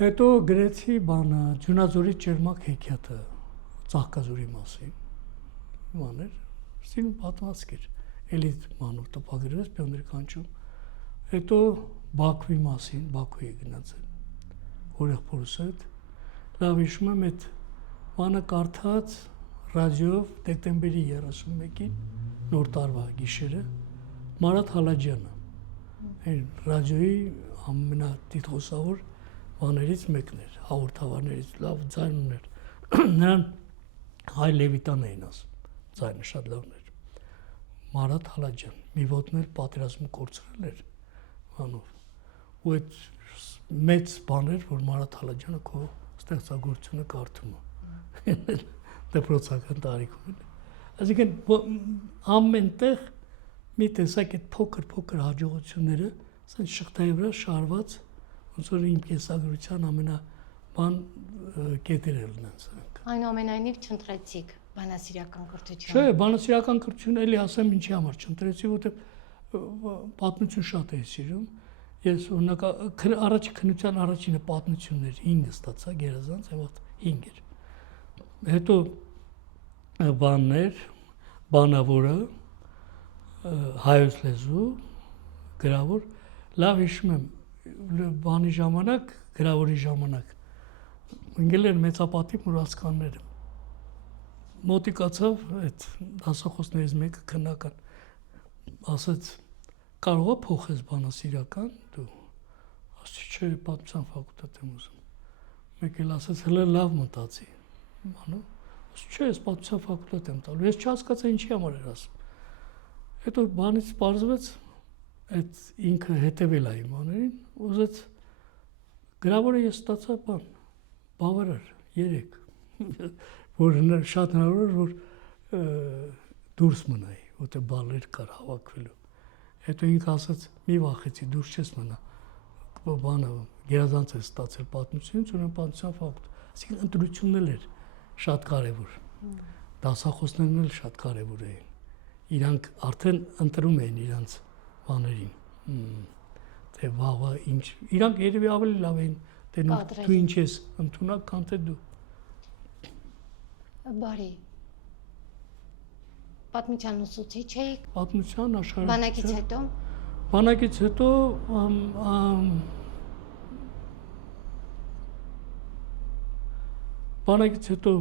Հետո գրեցի բանը Ջունաձորի ճերմակ հեքիաթը Ծաղկազորի մասին։ Բաներ, սին պատմվածք էր։ Էլի մանով տպագրված պիոներ կանչում։ Հետո Բաքվի մասին, Բաքու էի գնացել։ Հորեղբորս հետ լավ հիշում եմ այդ բանը կարդաց ռադիոյով դեկտեմբերի 31-ին նոր տարվա գիշերը Մարաթ Հալաջյանը այն ռադիոյի ամենատիտղոսավոր բաներից մեկն էր, հաղորդավարներից լավ ձայն ուներ։ Նրան հայ Լևիտան էին ասում, ձայնը շատ լավն էր։ Մարաթ Հալաջյան, մի ոտն էլ պատերազմում կորցրել էր բանով։ Ու այդ մեծ բան էր, որ Մարաթ Հալաջյանը քո ստեղծագործությունը կարդում է։ Դպրոցական տարիքում։ Այսինքն ամենտեղ մի տեսակ այդ փոքր հաջողությունները ասեն շղթայի վրա շարված, ոնց որ իմ կեսագրության ամենաբան կետերը լինեն սրանք։ Այնուամենայնիվ չընտրեցիք բանասիրական կրթություն։ Չէ, բանասիրական կրթությունը էլի ասեմ ինչի համար չընտրեցի, որովհետև պատմություն շատ էի սիրում։ Ես օրինակ առաջի քննության առաջինը պատմությունն էր 5 ստացա գերազանց, այդ 5 էր։ Հետո բաններ, բանավորը, հայոց լեզու, գրավոր, լավ հիշում եմ, բանի ժամանակ, գրավորի ժամանակ, ընկել էր մեծապատիվ մուրացկանները։ Մոտիկացավ այդ դասախոսներից մեկը քննական, ասաց կարող է փոխես բանասիրական դու, ասի չէ պատմության ֆակուլտետ եմ ուզում, մեկ էլ ասաց հլը լավ մտածի, ասի չէ ես պատմության ֆակուլտետ եմ տալու, ես չհասկացա ինչի համար էր ասում, հետո բանից պարզվեց այդ ինքը հետևել է իմ բաներին, ուզեց գրավորը ես ստացա բավարար 3 որ շատ հնարավոր որ դուրս մնայի որտե բալեր կար հավաքվելու հետո ինքը ասաց մի վախեցի դուրս չես մնա բանը գերազանց է ստացել պատմությունից ուրեմն պատմության ֆակտ այսինքն ընտրությունն էլ էր շատ կարևոր դասախոսներն էլ շատ կարևոր էին իրանք արդեն ընտրում էին իրանց բաներին թե վաղը ինչ իրանք երևի ավելի լավ էին տենում դու ինչ ես ընդունակ քան թե դու բարի պատմության ուսուցիչ էի պատմության աշխարհ բանակից հետո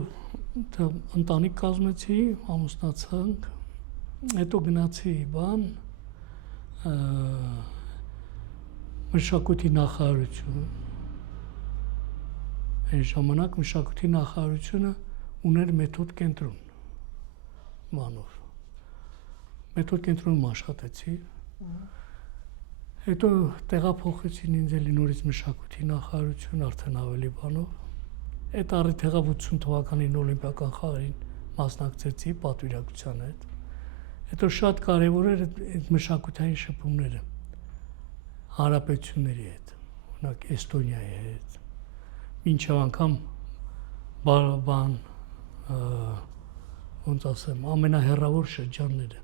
ընտանիք կազմեցի ամուսնացանք հետո գնացի բան մշակույթի նախարարություն այն ժամանակ մշակույթի նախարարությունը ուներ մեթոդ կենտրոն բանով մեթոդ կենտրոնում աշխատեցի հետո տեղափոխեցին ինձ էլի նորից մշակույթի նախարարություն արդեն ավելի բանով այդ առիթ եղավ 80 թվականին օլիմպիական խաղերին մասնակցեցի պատվիրակության հետ հետո շատ կարևոր էր այդ մշակութային շփումները հարաբերությունների հետ օրինակ Էստոնիայի հետ մինչև անգամ բան ոնց ասեմ ամենահեռավոր շրջանները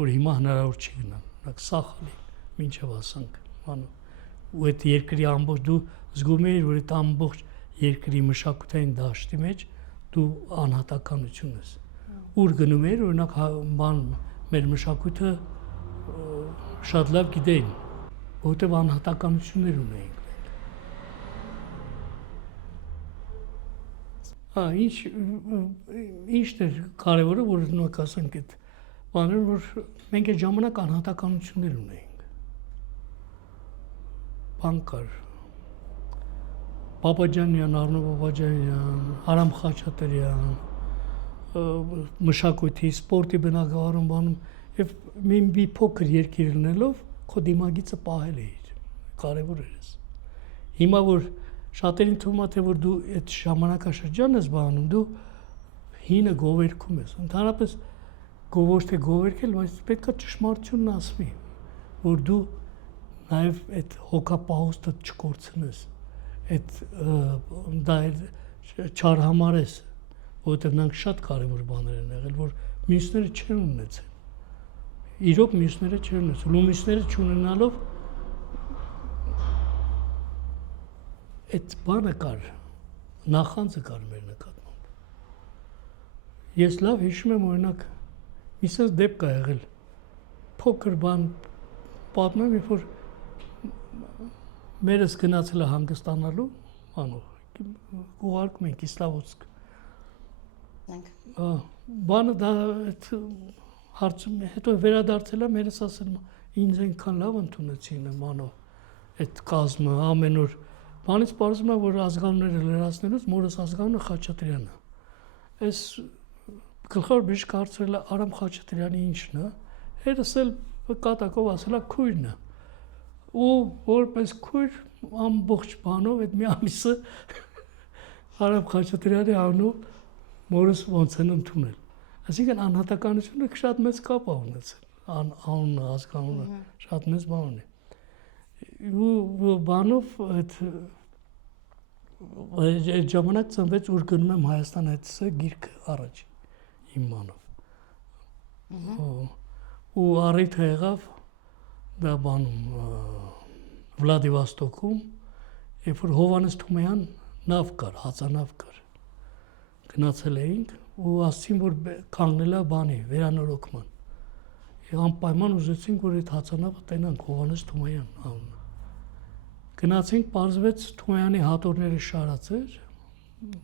որ հիմա հնարավոր չի գնալ օրինակ Սախալին մինչև ասանք բանով ու այդ երկրի ամբողջ դու զգում ես որ այդ ամբողջ երկրի մշակութային դաշտի մեջ դու անհատականություն ես ուր գնում ես օրինակ բան մեր մշակույթը շատ լավ գիտեին որտեղ անհատականություններ ունեին ինչն էր կարևորը որ նույնք ասենք այդ բաները որ մենք այդ ժամանակ անհատականություններ ունեինք բան կար Բաբաջանյան, Արնո Բաբաջանյան, Արամ Խաչատրյան մշակույթի, սպորտի բնագավառում բանում եւ մի փոքր երկիր լինելով քո դիմագիծը պահել էիր կարևոր էր էս հիմա որ շատերին թվում է թե որ դու այդ ժամանակաշրջանն ես բանում դու հինը գովերքում ես ընդհանրապես ոչ թե գովերքել բայց պետքա ճշմարտությունն ասվի որ դու նաեւ այդ հոգապահոստը չկորցնես այդ դա չարհամարես որովհետև նրանք շատ կարևոր բաներ են եղել որ մյուսները չեն ունեցել իրոք մյուսները չեն ունեցել ու մյուսները չունենալով այդ բանը կար նախանձը կար մեր նկատմամբ ես լավ հիշում եմ օրինակ մի դեպք ա եղել փոքր բան պատմեմ երբ որ մերս գնացել է հանգստանալու բանով ուղարկում են Կիսլավոդսկ բանը դա այդ հարցում հետո վերադարձել է մերս ասել ինձ այնքան լավ ընդունեցին բանով այդ կազմը ամեն օր բանից պարզվում է որ ազգանունները լրացնելուց մորս ազգանունը Խաչատրյանը այս գլխավոր բժիշկը հարցրել է Արամ Խաչատրյանի ինչն է հետս էլ կատակով ասել է քույրն է ու որպես քույր ամբողջ բանով այդ մի ամիսը Արամ Խաչատրյանի անունով մորս ոնց են ընդունել այսինքն անհատականությունը շատ մեծ կապ է ունեցել անունը ազգանունը շատ մեծ բան ունի ու բանով այդ ժամանակ ծնվեց որ գնում եմ Հայաստան այդսը գիրքը առաջ իմ մանով ու առիթը եղավ դա բանում Վլադիվոստոկում երբ որ Հովհաննես Թումեյան նավ կար հացանավ կար գնացել էինք ու ասացին որ կանգնել է բանի վերանորոգման անպայման ուզեցինք որ այդ հացանավը տենանք Հովհաննես Թումեյան անունը գնացինք պարզվեց Թումեյանի հատորները շարացեր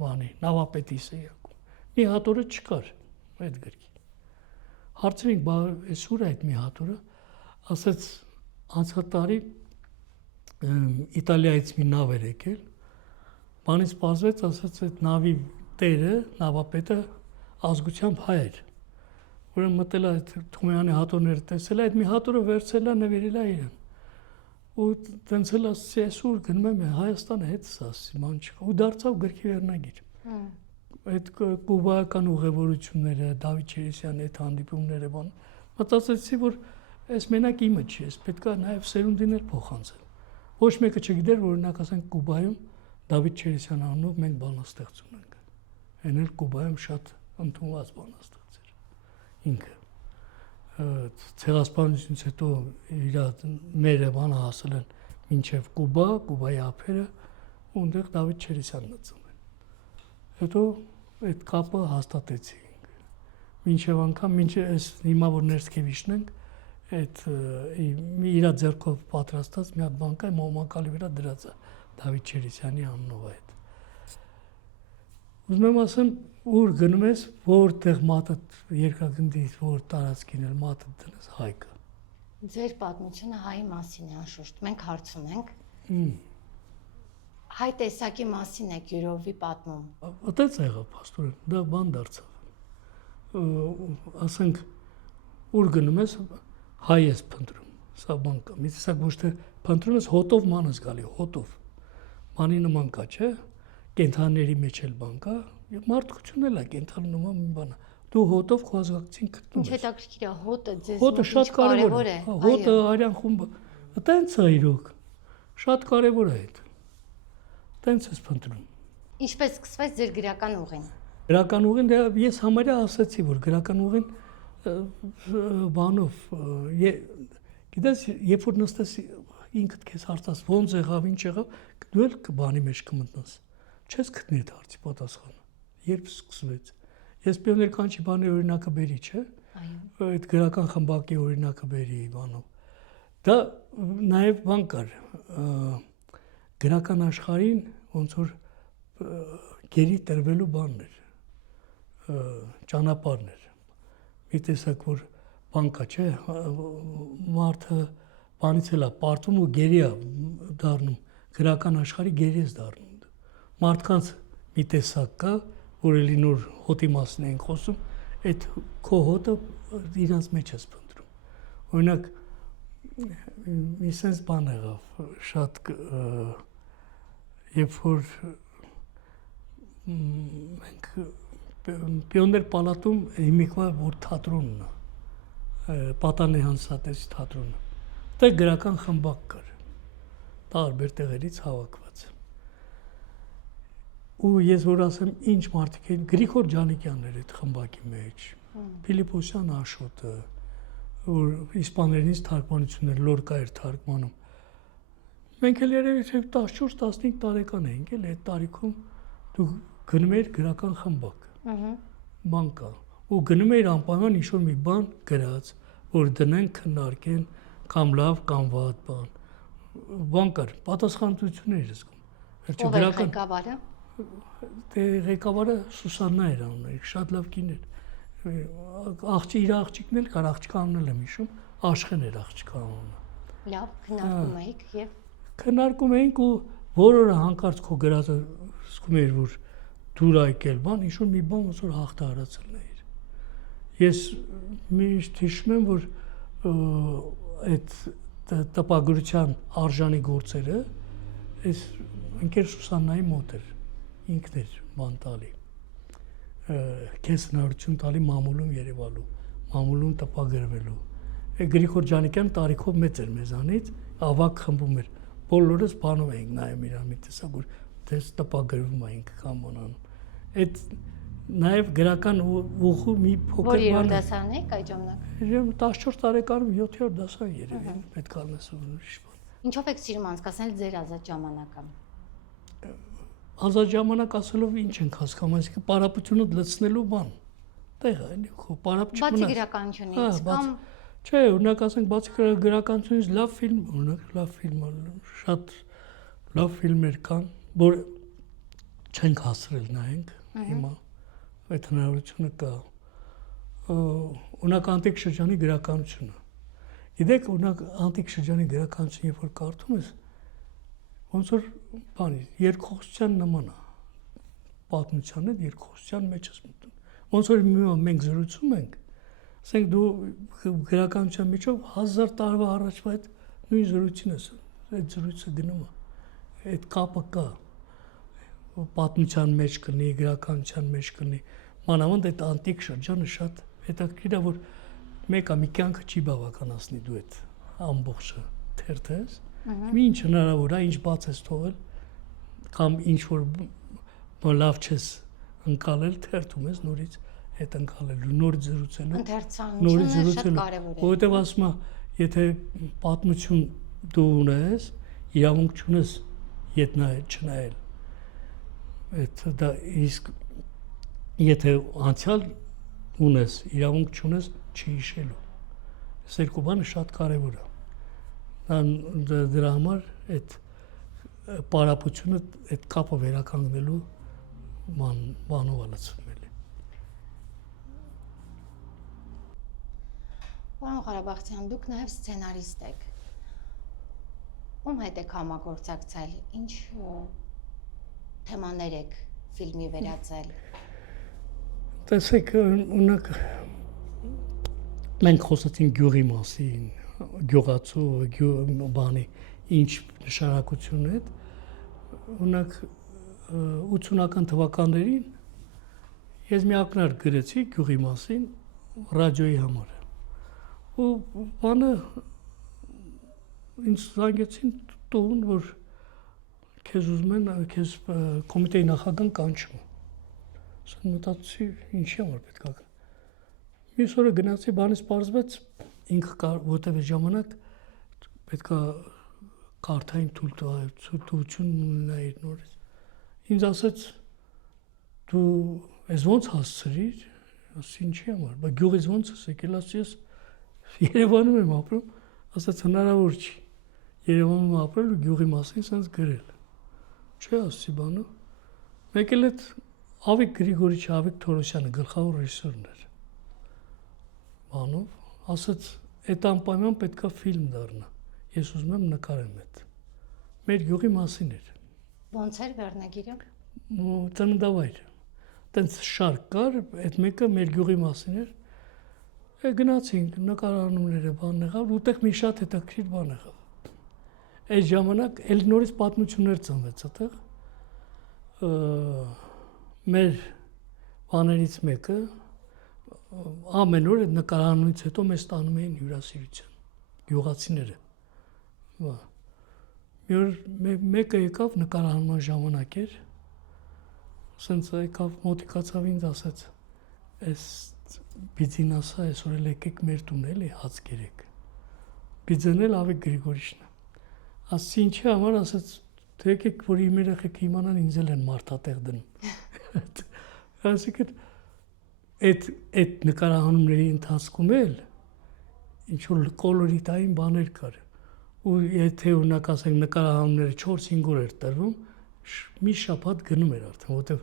բանի նավապետի սեյակում մի հատորը չկար այդ գրքի հարցրինք բա էս ուր է այդ մի հատորը ասաց անցած տարի Իտալիայից մի նավ էր եկել բանից պարզվեց ասաց այդ նավի տերը նավապետը ազգությամբ հայ էր ուրեմն մտել է այդ Թումեյանի հատորները տեսել է այդ մի հատորը վերցել է նվիրել է իրեն ու տենց էլ ասի այսօր գնում եմ Հայաստանը հետս ասի ման չկա ու դարձավ գրքի վերնագիր այդ կուբայական ուղևորությունները Դավիթ Չերեսյանի այդ հանդիպումները բան մտածեցի որ այս մենակ իմը չի ես պետքա նաև սերունդին էլ փոխանցել ոչ մեկը չգիտեր որ օրինակ ասենք Կուբայում Դավիթ Չերեսյան անունով մենք բանաստեղծ ունենք այն էլ Կուբայում շատ ընդունված բանաստեղծ էր ինքը ցեղասպանությունից հետո իր մերը բանը հասել են մինչև Կուբայի ափերը ու այնտեղ Դավիթ Չերեսյանն ծնվել հետո այդ կապը հաստատեցինք մինչև անգամ մինչև այս հիմա որ ներսկևիչն ենք այդ իր ձեռքով պատրաստած մի հատ բան կա մոմակալի վրա դրած է Դավիթ Չերեսյանի անունով այդ ուզում եմ ասեմ ուր գնում ես որտեղ մատը երկրագնդից որ տարածքին էլ մատը դնես հայկը Ձեր պատմությունը հայի մասին է անշուշտ մենք հարցում ենք հայ տեսակի մասին եք յուրովի պատմում այդպես եղավ փաստորեն դա բան դարձավ ասենք ուր գնում ես հայ ես փնտրում սա բան կա մի տեսակ ոչ թե փնտրում ես հոտով ման ես գալի հոտով մանի նման կա չէ կենթանիների մեջ էլ բան կա մարդկությունն էլ է կենթանի նման մի բան դու հոտով քո ազգակցին գտնում ես ինչ հետաքրքիր է հոտը ձեզ հոտը շատ կարևոր է հոտը արյան խումբը այտենց է իրոք շատ կարևոր է այդ այտենց ես փնտրում ինչպես սկսվեց ձեր գրական ուղին գրական ուղին ես համարյա ասացի որ գրական ուղին բանով գիտես երբ որ նստես ինքդ քեզ հարցած ոնց եղավ ինչ եղավ դու էլ բանի մեջ կմտնես չես գտնի այդ հարցի պատասխանը երբ սկսվեց ես պիոներ կանչի բանի օրինակը բերի չէ այդ գրական խմբակի օրինակը բերի բանով դա նաև բան կար գրական աշխարհին ոնց որ գերի տրվելու բաններ ճանապարհներ մի տեսակ որ բան կա չէ մարդը բանից էլա պարտում ու գերի է դառնում գրական աշխարհի գերի է դառնում մարդկանց մի տեսակ կա որ էլի նոր հոտի մասն ենք խոսում այդ քո հոտը իրանց մեջ ես փնտրում օրինակ մի sense բան եղավ շատ երբ որ մենք պիոներ պալատում հիմիկվա որ թատրոնն է պատանի հանսատես թատրոնը դա գրական խմբակ կար տարբեր տեղերից հավաքված ու ես որ ասեմ ինչ մարդիկ են Գրիգոր Ջանիկյանն էր այդ խմբակի մեջ Փիլիպոսյան Աշոտը որ իսպաներենից թարգմանություններ Լորկա էր թարգմանում մենք էլ երևի թե 14-15 տարեկան էինք էլ այդ տարիքում դու գնում էիր գրական խմբակ բան կա ու գնում էիր անպայման ինչ-որ մի բան գրած որ դնեն քննարկեն կամ լավ կամ վատ բան կար պատասխանատվություն էր զգում ով էր ղեկավարը դե ղեկավարը Սուսաննա էր անունը շատ լավ կին էր իր աղջիկն էլ կար աղջկա անունն եմ հիշում Աշխեն էր աղջկա անունը լավ քննարկում էիք եւ քննարկում էինք ու որ օրը հանկարծ քո գրածը զգում էր որ դուր եկել բան ինչ որ մի բան ոնց որ հաղթահարացել էր ես միշտ հիշում եմ որ այդ տպագրության արժանի գործերը այս ընկեր Սուսաննայի մոտ էր ինքն էր բան տալի քեզ հնարություն տալի մամուլում երևալու մամուլում տպագրվելու Գրիգոր Ջանիկյան տարիքով մեծ էր մեզանից ավակ խմբում էր բոլորս բանում էինք նայում իրան մի տեսակ որ դες տպագրվում էինք կամոնան այդ նաև գրական ուղու մի փոքր որ երրորդ դասարան եք այդ ժամանակ 14 տարեկանում 7-րդ դասարան երևի պետք է անես ուրիշ բան ինչով եք սիրում անցկացնել ձեր ազատ ժամանակը ազատ ժամանակ ասելով ինչ ենք հասկանում այսինքն պարապությունը լցնելու բան տեղ է քո պարապ չմնաց բացի գրականությունից կամ չէ օրինակ ասենք բացի գրականությունից լավ ֆիլմ օրինակ լավ ֆիլմ շատ լավ ֆիլմեր կան որ չենք հասրել նայենք հիմա այդ հնարավորությունը կա օրինակ անտիկ շրջանի գրականությունը գիտեք օրինակ անտիկ շրջանի գրականությունը երբ որ կարդում ես ոնց որ բանի երկխոսության նման է պատմության հետ երկխոսության մեջ ես մտնում ոնց որ մենք զրուցում ենք ասենք դու գրականության միջով 1000 տարվա առաջվա այդ նույն զրույցին ես այդ զրույցը գնում է, այդ կապը կա, պատմության մեջ կլինի, գրականության մեջ կլինի, մանավանդ այդ անտիկ շրջանը շատ հետաքրքիր է, որ մեկը մի կյանքը չի բավականացնի դու այդ ամբողջը թերթես, ինչ հնարավոր է, ինչ բաց ես թողել, կամ ինչ որ լավ չես ընկալել, թերթում ես նորից հետ ընկալելու, նորից զրուցելու, Ընթերցանությունը շատ կարևոր է։ որովհետև ասում է, եթե պատմություն դու ունես, իրավունք չունես ետ չնայել, այդ դա իսկ եթե անցյալ ունես, իրավունք չունես չի հիշելու, այս երկու բանը շատ կարևոր է, դրա համար այդ պարապությունը, այդ կապը վերականգնելու բանով է լցվում էլի։ Պարոն Ղարաբաղցյան, դուք նաև սցենարիստ եք։ Ում հետ եք համագործակցել, ինչ թեմաներ եք ֆիլմի վերածել։ Տեսեք, ունակ մենք խոսեցինք գյուղի մասին, գյուղացու բանի ինչ նշանակություն է, ունակ 80-ական թվականներին ես մի ակնարկ գրեցի գյուղի մասին ռադիոյի համար։ Ու բանը ինձ զանգեցին տուն, որ քեզ ուզում են, քեզ կոմիտեի նախագահն կանչում։ Ասեն մտածեցի, ինչի համար պետք է։ Մյուս օրը գնացի, բանից պարզվեց ինքը որտեղ ժամանակ պետք է կարթային թույլտվություն ունենայիր նորից։ Ինձ ասեց դու ես ոնց հասցրիր, ասի ինչի համար, բայց գյուղից ոնց ես եկել, ասի ես Երևանում եմ ապրում, ասաց հնարավոր չի։ Երևանում ապրել ու գյուղի մասին սենց գրել։ Չէ, ասի բանը։ Մեկ էլ այդ Ավիկ Գրիգորիչը, Ավիկ Թորոսյանը գլխավոր ռեժիսորն էր։ Բանով, ասաց, այդ անպայման պետքա ֆիլմ դառնա։ Ես ուզում եմ նկարեմ այդ։ Մեր գյուղի մասին էր։ Ոնց էր վերնագիրը։ Ծննդավայր։ Տենց շարք կար, այդ մեկը մեր գյուղի մասին էր։ Գնացինք, նկարանումները բան եղավ, ուտեղ մի շատ հետաքրքիր բան եղավ։ Այդ ժամանակ էլ նորից պատմություններ ծնվեց այդտեղ։ Մեր բաներից մեկը ամեն օր այդ նկարանումից հետո մեզ տանում էին հյուրասիրության, գյուղացիները։ Մի օր մեկը եկավ նկարանման ժամանակ էր, սենց եկավ մոտիկացավ ինձ ասաց, այս Բիձին ասա, այսօր էլ եկեք մեր տուն էլի հաց կերեք։ Բիձեն էլ Ավիկ Գրիգորիչն է։ Ասի ինչի համար, ասաց, թե եկեք, որ իմ երեխեքը իմանան ինձ էլ են մարդատեղ դնում։ Այսինքն այդ նկարահանումների ընթացքում էլ ինչ որ կոլորիտային բաներ կար։ Ու եթե օրինակ ասենք նկարահանումները 4-5 օր էր տրվում, մի շաբաթ գնում էր արդեն, որտեղ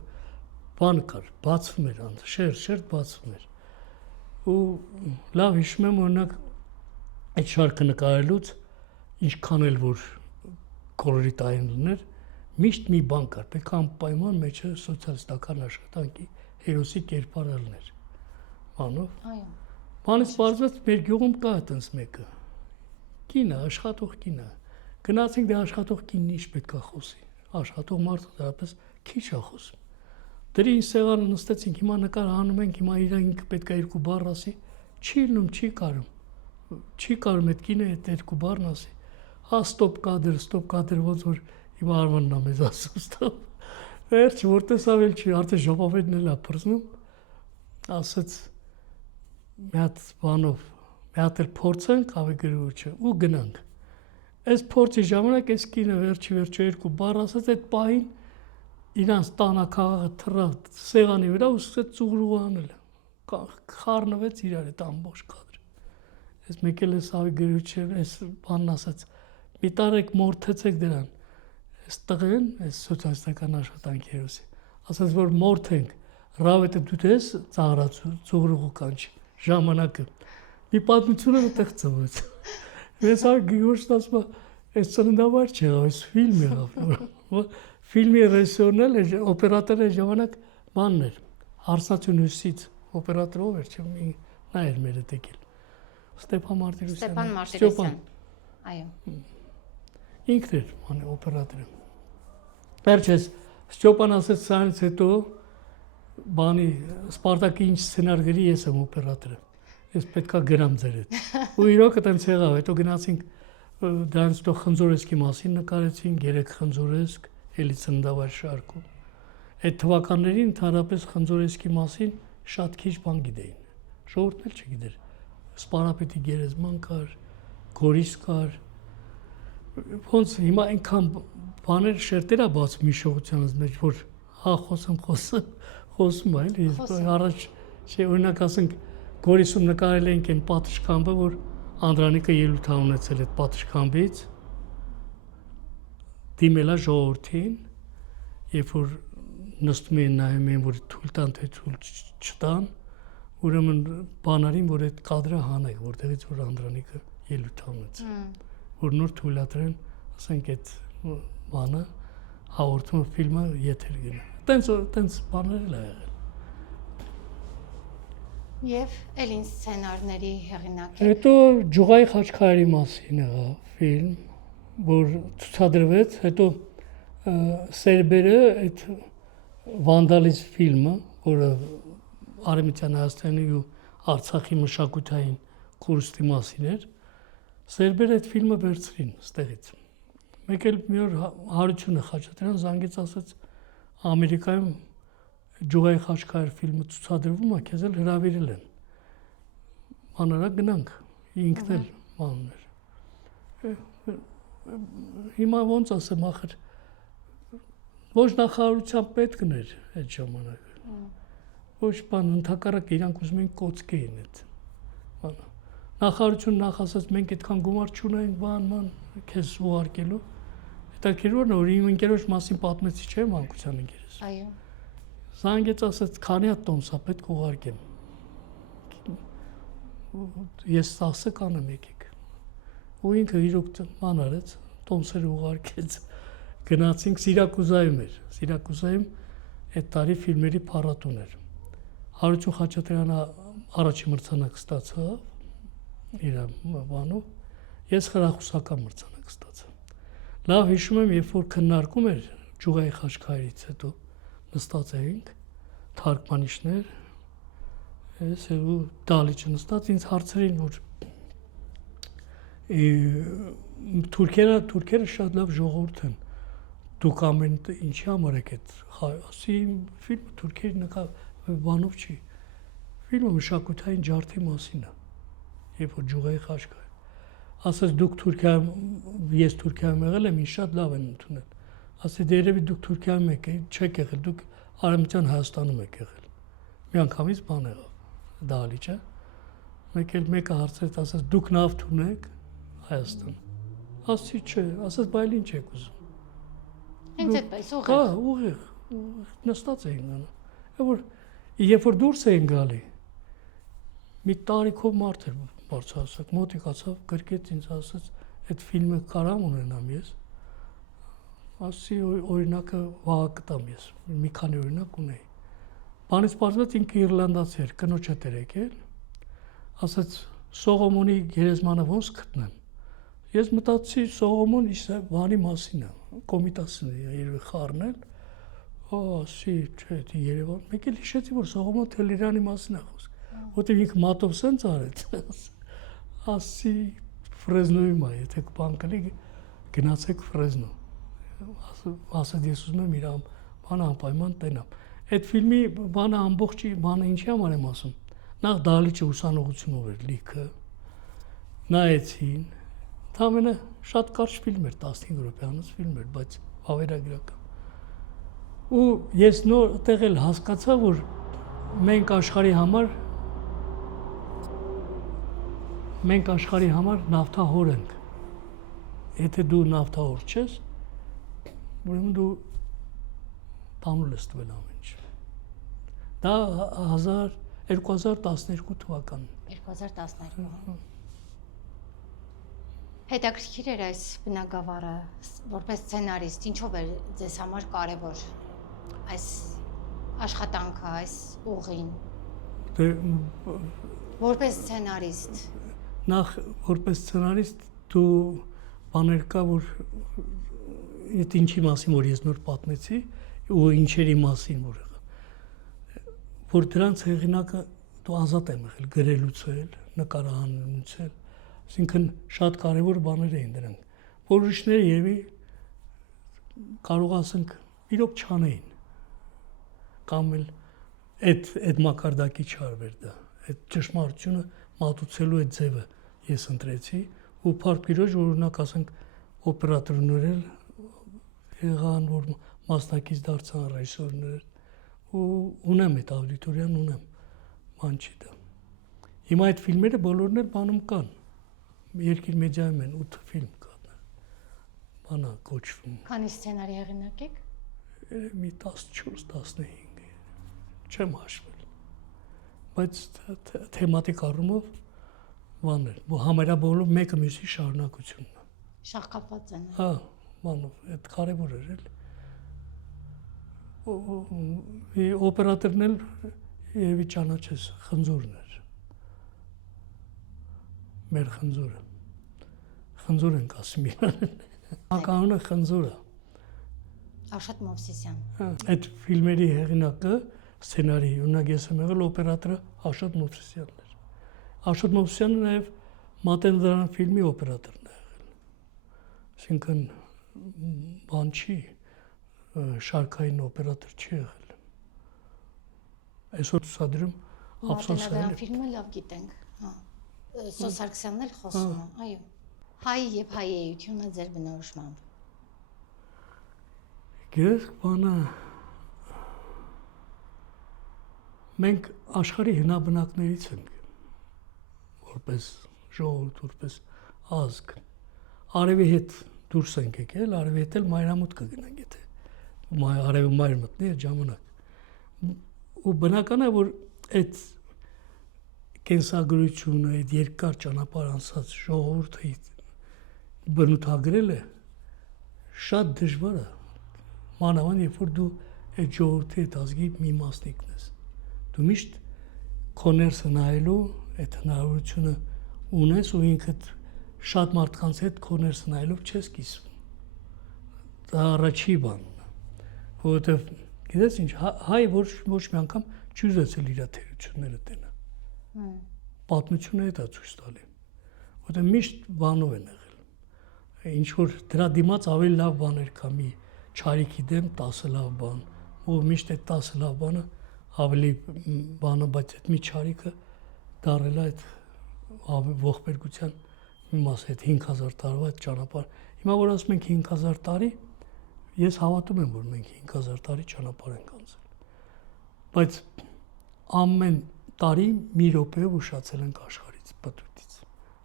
բան կար, բացվում էր, շերտ բացվում էր։ Ու լավ հիշում եմ օրինակ այդ շարքը նկարելուց ինչքան էլ որ կոլորիտային լիներ, միշտ մի բան կար, պետք է անպայման մեջը սոցիալիստական աշխատանքի հերոսի կերպարը լիներ։ Բանով։ Այո։ Բանից պարզվեց մեր գյուղում կա այդպես մեկը։ Կինը, աշխատող կինը։ Գնացինք դե աշխատող կինն ինչ պետք է խոսի։ Աշխատող մարդը դրապես քիչ է խոսում։ Դրի սեղանը նստեցինք, հիմա նկարահանում ենք, հիմա ինքը պետք է երկու բառ ասի, չի լինում, չի կարում։ Չի կարում այդ կինը այդ երկու բառն ասի։ Հա ստոպ կադր, ոնց որ հիմա Արմանն է մեզ ասում, ստոպ։ Վերջ, որ տեսավ էլ չի, արդեն ժողովուրդն էլ է փրկնում, ասաց մի հատ բանով, մի հատ էլ փորձենք Ավիկ Գրիգորիչը ու գնանք։ Այս փորձի ժամանակ այս կինը վերջի երկու բառ ասաց, այդ պահին իրանց տանը քաղաքը թռավ սեղանի վրա ու սկսեց ծուղրուղ անել։ Խառնվեց իրար այդ ամբողջ կադրը։ Այս մեկ էլ էս Ավիկ Գրիգորիչը այս բանն ասաց, մի տարեք մորթեցեք դրան։ Այս տղեն, այս սոցիալիստական աշխատանքի հերոսի, ասաց որ մորթենք, ռավետը դու դես ծաղրած ծուղրուղու կանչի ժամանակը։ Մի պատմությունը այդտեղ ծնվեց։ Ես Ավիկ Գրիգորիչն ասում է, այս ծննդավայր չեղավ, այս ֆիլմ եղավ։ Ֆիլմի ռեժիսորն էլ օպերատորը ժամանակ բանն էր, Հարսնացու Հյուսից, օպերատորով էր, չէ՞ նա էր մեր հետ եկել։ Ստեփան Մարտիրոսյան։ Ստեփան Մարտիրոսյան։ Այո։ ինքն էր անի օպերատորը։ Վերջես Ստյոպան ասաց սրանից հետո բանի Սպարտակի ինչ սցենար գրի, ես եմ օպերատորը։ Ես պետքա գրամ ձեր հետ։ Ու իրոք այդպես եղավ, հետո գնացինք դրանց դո Խնձորեսկի մասին նկարեցինք, 3 Խնձորեսկ, էլի ծննդավայր շարքում։ Այդ թվականներին ընդհանրապես Խնձորեսկի մասին շատ քիչ բան գիտեին։ Ժողովուրդն էլ չգիտեր։ Սպարապետի գերեզման կար, Գորիս կար։ Ոնց հիմա այնքան բաներ շերտերա բաց մի շողությանից մեջ, որ հա խոսում այլ, առաջ չէ օրինակ ասենք Գորիսում նկարել ենք այն պատշգամբը, որ Անդրանիկը ելույթ ա ունեցել այդ պատշգամբից, դիմելա ժողովրդին, երբ որ նստում էին նայում են, որ թույլ տան, թե թույլ չտան, ուրեմն բանարին, որ այդ կադրը հանեք, որտեղից որ Անդրանիկը ելույթ ա ունեցել, որ նոր թույլատրեն, ասենք այդ բանը հաղորդումը ֆիլմը եթեր գնա։ Տենց բաներ էլ ա եղել։ Եվ ելին սցենարների հեղինակ է։ Հետո Ջուղայի Խաչքարերի մասին եղավ ֆիլմ, որ ցուցադրվեց, հետո Սերբերը այդ վանդալիզմ ֆիլմը, որը Արևմտյան Հայաստանի ու Արցախի մշակութային կուրստի մասին էր, Սերբերը այդ ֆիլմը վերցրին ստեղից։ Մեկ էլ մի օր Հարությունը Խաչատրյան զանգեց ասաց Ամերիկայում Ջուղայի Խաչքարեր ֆիլմը ցուցադրվում է, քեզ էլ հրավիրել են։ Բանարա գնանք, ինքն էլ բանն էր։ Հիմա ոնց ասեմ, ախր ոչ նախարարության պետքն էր այդ ժամանակ։ Ոչ բան, ընդհակառակ իրանք ուզում էին կոծկեին այդ բանը։ Նախարարությունը նախ ասաց մենք այդքան գումար չունենք, բան, քեզ ուղարկելու։ Հետաքրքիր որ իմ ընկերոջ մասին պատմեցի, չէ՞ մանկության ընկերս։ Այո։ Զանգեց ասաց քանի հատ տոմս է պետք ուղարկեմ։ Ես 10 կանեմ եկեք։ Ու ինքը իրոք ման արեց, տոմսերը ուղարկեց։ Գնացինք Սիրակուզայում էր։ Սիրակուզայում այդ տարի ֆիլմերի փառատոն էր։ Հարություն Խաչատրյանը առաջի մրցանակ ստացավ իր բանով, ես խրախուսական մրցանակ ստացա։ Լավ հիշում եմ, երբ որ քննարկում էր Ջուղայի Խաչքարերից հետո նստած էինք, թարգմանիչներ, ես ու դալիճը նստած ինձ հարցրին, որ թուրքերը շատ լավ ժողովուրդ են, դուք ամեն ինչի համար եք այդ, ասի ֆիլմը թուրքերի բանով չի, ֆիլմը մշակութային ջարդի մասին է, երբ որ Ջուղայի Խաչքարեր, ասաց դուք Թուրքիայում, ես Թուրքիայում եղել եմ, ինձ շատ լավ են ընդունել, ասի դերևի դուք Թուրքիայում չեք եղել, դուք Արևմտյան Հայաստանում եք եղել, մի անգամից բան եղավ, դահլիճը, մեկը հարցրեց, ասաց դուք նավթ ունեք Հայաստան, ասի չէ, ասաց բայլ ինչ եք ուզում, Հենց այդպես ուղիղ։ հա, ուղիղ, նստած էին գնում, երբ որ դուրս էին գալի, մի տարիքով մարդ էր բարձրացակ, մոտիկացավ, գրկեց ինձ ասաց, այդ ֆիլմը կարամ ունենամ ես, ասի օրինակը վաղ կտամ ես, մի քանի օրինակ ունեի, բանից պարզվեց ինքը Իռլանդացի էր, կնոջ հետ էր եկել, ասաց Սողոմոնի գերեզմանը ոնց գտնեմ, ես մտածեցի Սողոմոն բանի մասին է, Կոմիտասն է երևի խառնել, ասի չէ, Երևան, մեկ էլ հիշեցի, որ Սողոմոն Թելերյանի մասին է խոսք, որտեղ ինքը մատով սենց արեց, ասի Ֆրեզնոյում է, եթե բան կլի գնացեք Ֆրեզնո, ասաց ես ուզում եմ իր բանը անպայման տենամ, այդ ֆիլմի բանը ամբողջի, բանը ինչի համար եմ ասում, նախ դահլիճը ուսանողությունով էր լիքը, նայեցին, ամենը շատ կարճ ֆիլմ էր, 15 րոպեանոց ֆիլմ էր, բայց վավերագրական, ու ես նոր տեղ էլ հասկացա, որ մենք աշխարհի համար նավթահոր ենք, եթե դու նավթահոր չես, ուրեմն դու տանուլ ես տվել ամեն ինչ, դա 2012 թվականն 2012 Հետաքրքիր էր այս բնագավառը, որպես սցենարիստ, ինչով էր ձեզ համար կարևոր այս աշխատանքը, այս ուղին, որպես սցենարիստ։ Նախ որպես սցենարիստ դու բաներ կա, որ այդ ինչի մասին որ ես նոր պատմեցի ու ինչերի մասին որ դրանց հեղինակը դու ազատ եմ եղել գրելուց էլ, նկարահանելուց էլ, այսինքն շատ կարևոր բաներ էին դրանք։ Որ ուրիշները երևի կարող ասենք իրոք չանեին կամ էլ այդ մակարդակի չարվեր դա, այդ ճշմարտությունը մատուցելու այդ ձևը ես ընտրեցի ու Փարք Պիրոջ օրինակ ասենք օպերատորներ եղան, որ մասնակից դարձան ռեժիսորներ ու ունեմ այդ աուդիտորիան ունեմ, բան չի դա։ Հիմա այդ ֆիլմերը բոլորն էլ բանում կան, Երկիր մեդիայում են 8 ֆիլմ կան, բանա կոչվում։ Քանի սցենարի հեղինակ եք։ Մի 14-15 չեմ հաշվել, բայց թեմատիկ առումով բաներ, համարյա մեկը մյուսի շարունակությունն է։ Շահկապված են։ Հա, բանով, այդ կարևոր էր էլ։ Օպերատորն էլ երևի ճանաչես, Խնձորն էր։ Մեր Խնձորը։ Խնձոր ենք ասում իրան։ Ականունը Խնձորը։ Աշոտ Մովսիսյան։ Այդ ֆիլմերի հեղինակը, սցենարի, ունակ ես եմ եղել օպերատորը Աշոտ Մովսիսյանն էր։ Աշոտ Մովսիսյանը նաև Մատենադարան ֆիլմի օպերատորն է եղել։ Այսինքն բան չի, շարքային օպերատոր չի եղել։ Այսօր ցուցադրում ափսոս է։ Ֆիլմը լավ գիտենք, հա։ Սոս Սարգսյանն էլ խոսում է, այո։ Հայ եւ հայեությունը ձեր բնորոշմամբ։ Գիտես, բանը մենք աշխարհի հնաբնակներից ենք, որպես ժողովուրդ, որպես ազգ։ Արևի հետ դուրս ենք եկել, արևի հետ էլ մայրամուտ կգնանք, եթե արևը մայր մտնի այդ ժամանակ։ Ու բնական է, որ այդ կենսագրությունը, այդ երկար ճանապարհ անցած ժողովուրդը բնութագրելը շատ դժվար է։ Մանավանդ երբ որ դու այդ ժողովրդի այդ ազգի մի մասնիկն ես։ Դու միշտ քո ներսը նայելու այդ հնարավորությունը ունես ու ինքդ շատ մարդկանց հետ քո ներսը նայելով չես կիսվում։ Դա առաջի բանն է, որովհետև գիտես ինչ, հայ ոչ մի անգամ չի ուզեցել իր թերությունները տենա։ Պատմությունը դա ցույց տալի, որովհետև միշտ բանով են եղել։ Ինչ որ դրա դիմաց ավելի լավ բաներ կա, մի չարիքի դեմ 10 լավ բան, ու միշտ այդ 10 լավ բանը ավելի բանը, բայց այդ մի չարիքը դարել է այդ ողբերգության մի մաս, այդ 5000 տարվա այդ ճանապարհ։ Հիմա որ ասում ենք 5000 տարի, ես հավատում եմ, որ մենք 5000 տարի ճանապարհ ենք անցել։ Բայց ամեն տարի մի րոպեով ուշացել ենք աշխարհից, պատուտից։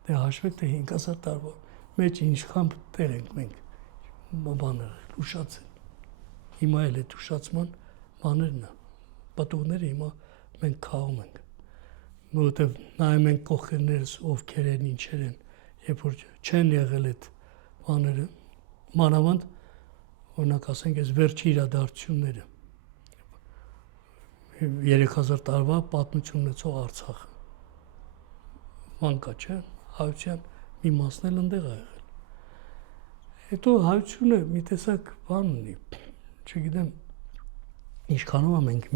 Դե հաշվեք, թե 5000 տարվա մեջ ինչքան տեղ ենք մենք բաներ ուշացել։ Հիմա էլ այդ ուշացման բաներն է, պատուղները հիմա մենք քաղում ենք։ Որովհետև նայում ենք կողքերներս ովքեր են, ինչեր են, երբ որ չեն եղել այդ բաները, մանավանդ օրինակ ասենք այս վերջի իրադարձությունները 3000 տարվա պատմություն ունեցող Արցախը։ Մանկա չէ, հայության մի մասն էլ ընդեղ է եղել։ Հետո հայությունը մի տեսակ բան ունի, չգիտեմ, ինչքանով մենք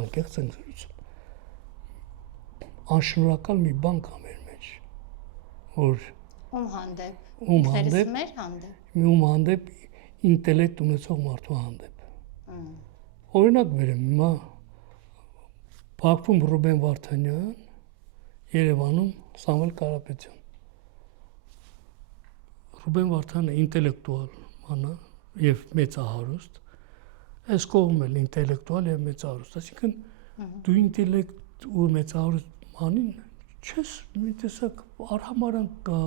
անկեղծ ենք զրուցում։ Անշնորհակալ մի բան կա մեր մեջ, որ ում հանդեպ, մեր հանդեպ, ում հանդեպ ինտելեկտ ունեցող մարդու հանդեպ։ Օրինակ վերեմ, հիմա Բաքվում Ռուբեն Վարդանյան, Երևանում Սամվել Կարապետյան։ Ռուբեն Վարդանը ինտելեկտուալ ման է եւ մեծահարուստ, այս կողմն էլ ինտելեկտուալ եւ մեծահարուստ, այսինքն դու ինտելեկտ ու մեծահարուստ մանին չես մի տեսակ արհամարանք կա,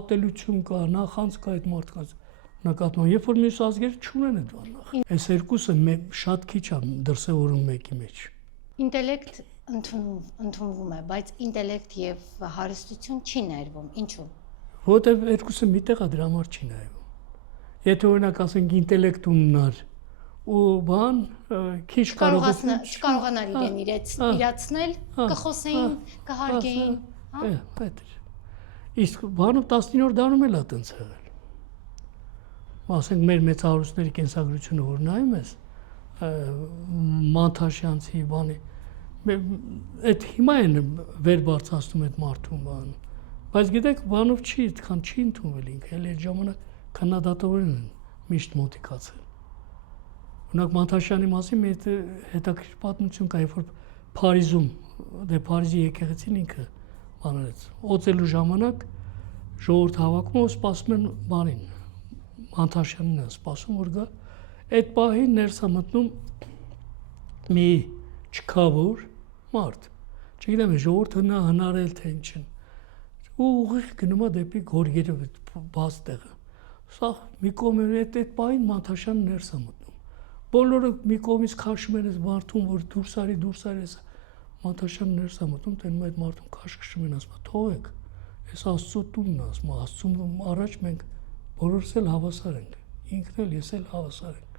ատելություն կա, նախանց կա այդ մարդկանց նկատմամբ, երբ որ մյուս ազգերը չունեն այդ բանը։ Այս երկուսը շատ քիչ է դրսևորում մեկի մեջ։ Ինտելեկտ ընդունվում է, բայց ինտելեկտ եւ հարստություն չի ներվում։ Ինչու՞։ Որտեւ երկուսը միտեղ է, դրա համար չի նայվում։ Եթե օրինակ ասենք ինտելեկտ ունենար ու բան քիչ կարողանար իրեն իրացնել, կխոսեին, կհարգեին, հա։ Այդ է։ Իսկ բանը 19-րդ դարում էլ է տենց եղել։ ասենք մեր մեծահարուստների կենսագրությունը որ նայում ես, Մանթաշյանցի բանի, այդ հիմա են վեր բարձրացնում այդ մարդուն բան, բայց գիտեք բանով չի, այդքան չի ընդունվել ինքը, էլ այդ ժամանակ քննադատորեն են միշտ մոտիկացել։ Օրինակ Մանթաշյանի մասին մի հետաքրքիր պատմություն կա, երբ որ Փարիզում, դե Փարիզի եկեղեցին ինքը բանարեց, օծելու ժամանակ ժողովուրդ հավաքում ու սպասում են բանին, Մանթաշյանին են սպասում, որ գա, այդ պահին ներս է մտնում մի չքավոր մարդ, չգիտեմ ժողովուրդը նա հնարել թե ինչն, ու ուղիղ գնում է դեպի Գորգերով բաց տեղը, սա մի կողմ այդ պահին Մանթաշյանը ներս է մտնում, բոլորը մի կողմից քաշում են այս մարդուն, որ դուրս արի, Մանթաշյանը ներս է մտնում, տենում այդ մարդուն քաշքշում են, ասում թողեք, այս Աստծո տունն է, ասում Աստծուն առաջ մենք բոլորս էլ հավասար ենք, ինքն էլ ես էլ հավասար ենք,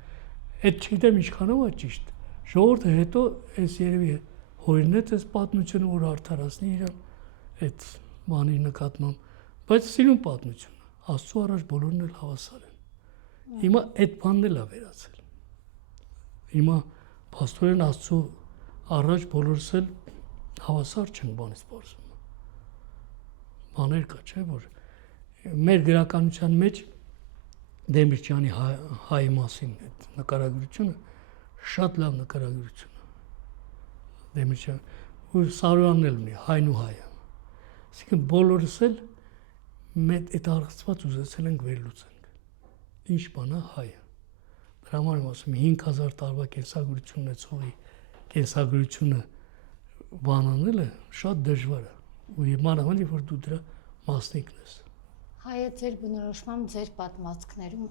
այդ չգիտեմ ինչքանով է ճիշտ, ժողովուրդը հետո այս երևի հորինեց այս պատմությունը, որ արդարացնի իրան այդ բանի նկատմամբ, բայց սիրուն պատմությունը, Աստծո առաջ բոլորն էլ հավասար են, հիմա այդ բանն էլ է վերացել, հիմա փաստորեն Աստծո առաջ բոլորս էլ հավասար չենք բանից բարձում, բաներ կա, չէ, որ մեր գրականության մեջ Դեմիրճյանի հայի մասին այդ նկարագրությունը շատ լավ նկարագրություն է, Դեմիրճյան, ու Սարոյանն էլ ունի, հայն ու հայը, այսինքն բոլորս էլ մեծ այդ առեղծված ուզեցել ենք վերլուծենք, ինչ բան է հայը, դրա համար եմ ասում 5000 տարվա կենսագրություն ունեցողի կենսագրությունը բանանելը շատ դժվար է, ու մանավանդ որ դու դրա մասնիկն ես։ Հայը ձեր բնորոշմամբ, ձեր պատմվածքներում,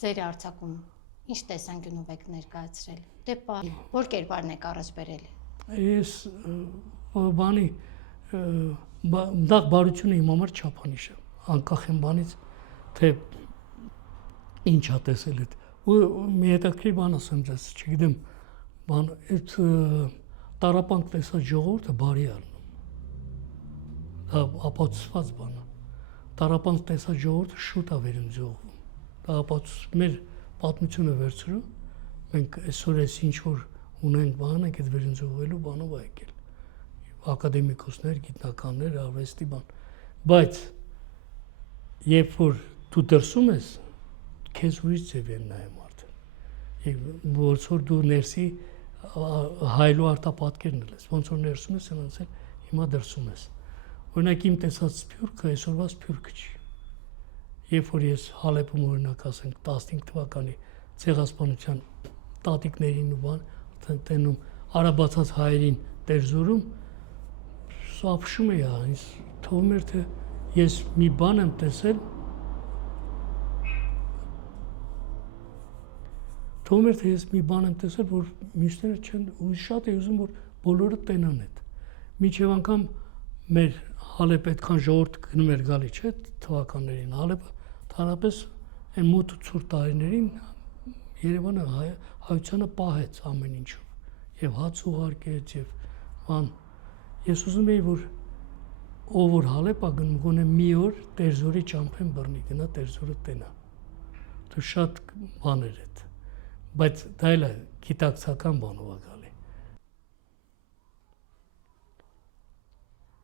ձեր արձակում, ինչ տեսանկյունով եք ներկայացրել, դե որ կերպարն եք առաջ բերել։ Ես բանի դաղ բարությունը իմ համար չափանիշ է, անկախ եմ բանից, թե ինչ է տեսել այդ, ու մի հետաքրքիր բան ասեմ ձեզ, չգիտեմ, բան, այդ տառապանք տեսած ժողովուրդը բարի է ալնում, դա ապացուցված բան է, տառապանք տեսած ժողովուրդը շուտ է վերընձողվում, դա ապացուցում մեր պատմությունը վերցրու, մենք այսօր այս ինչ որ ունենք բան ենք այդ վերընձողվելու բանով է եկել, ակադեմիկոսներ, գիտնականներ, արվեստի բան, բայց երբ որ դու դրսում ես, քեզ ուրիշ ձև են նայում արդեն, ոնց որ դու ներսի հայլու արտապատկերն ես, ոնց որ ներսում ես, այնպես էլ հիմա դրսում ես, օրինակ իմ տեսած սփյուռքը այսօրվա սփյուռքը չի, երբ որ ես Հալեպում օրինակ ասենք 15 թվականի ցեղասպանության տատիկներին ու բան, տենում արաբացած հայերին Տերզորում, ապշում էի, ինձ թվում էր թե ես մի բան եմ տեսել, որ մյուսները չեն, ու շատ է ուզում, որ բոլորը տենան այդ, մինչև անգամ մեր Հալեպ այդքան ժողովուրդ գնում էր գալի, չէ, թվականներին, Հալեպը թարապես այն մոտ ու ցուրտ տարիներին Երևանը հայությանը պահեց ամեն ինչով, եւ հաց ուղարկեց, եւ բան, ես ուզում էի, որ ով որ Հալեպ է գնում, գոնե մի օր Տերզորի ճամփեն բռնի, գնա Տերզորը տենա, դու շատ բան էր այդ, բայց դա էլ է գիտակցական բանով է գալի։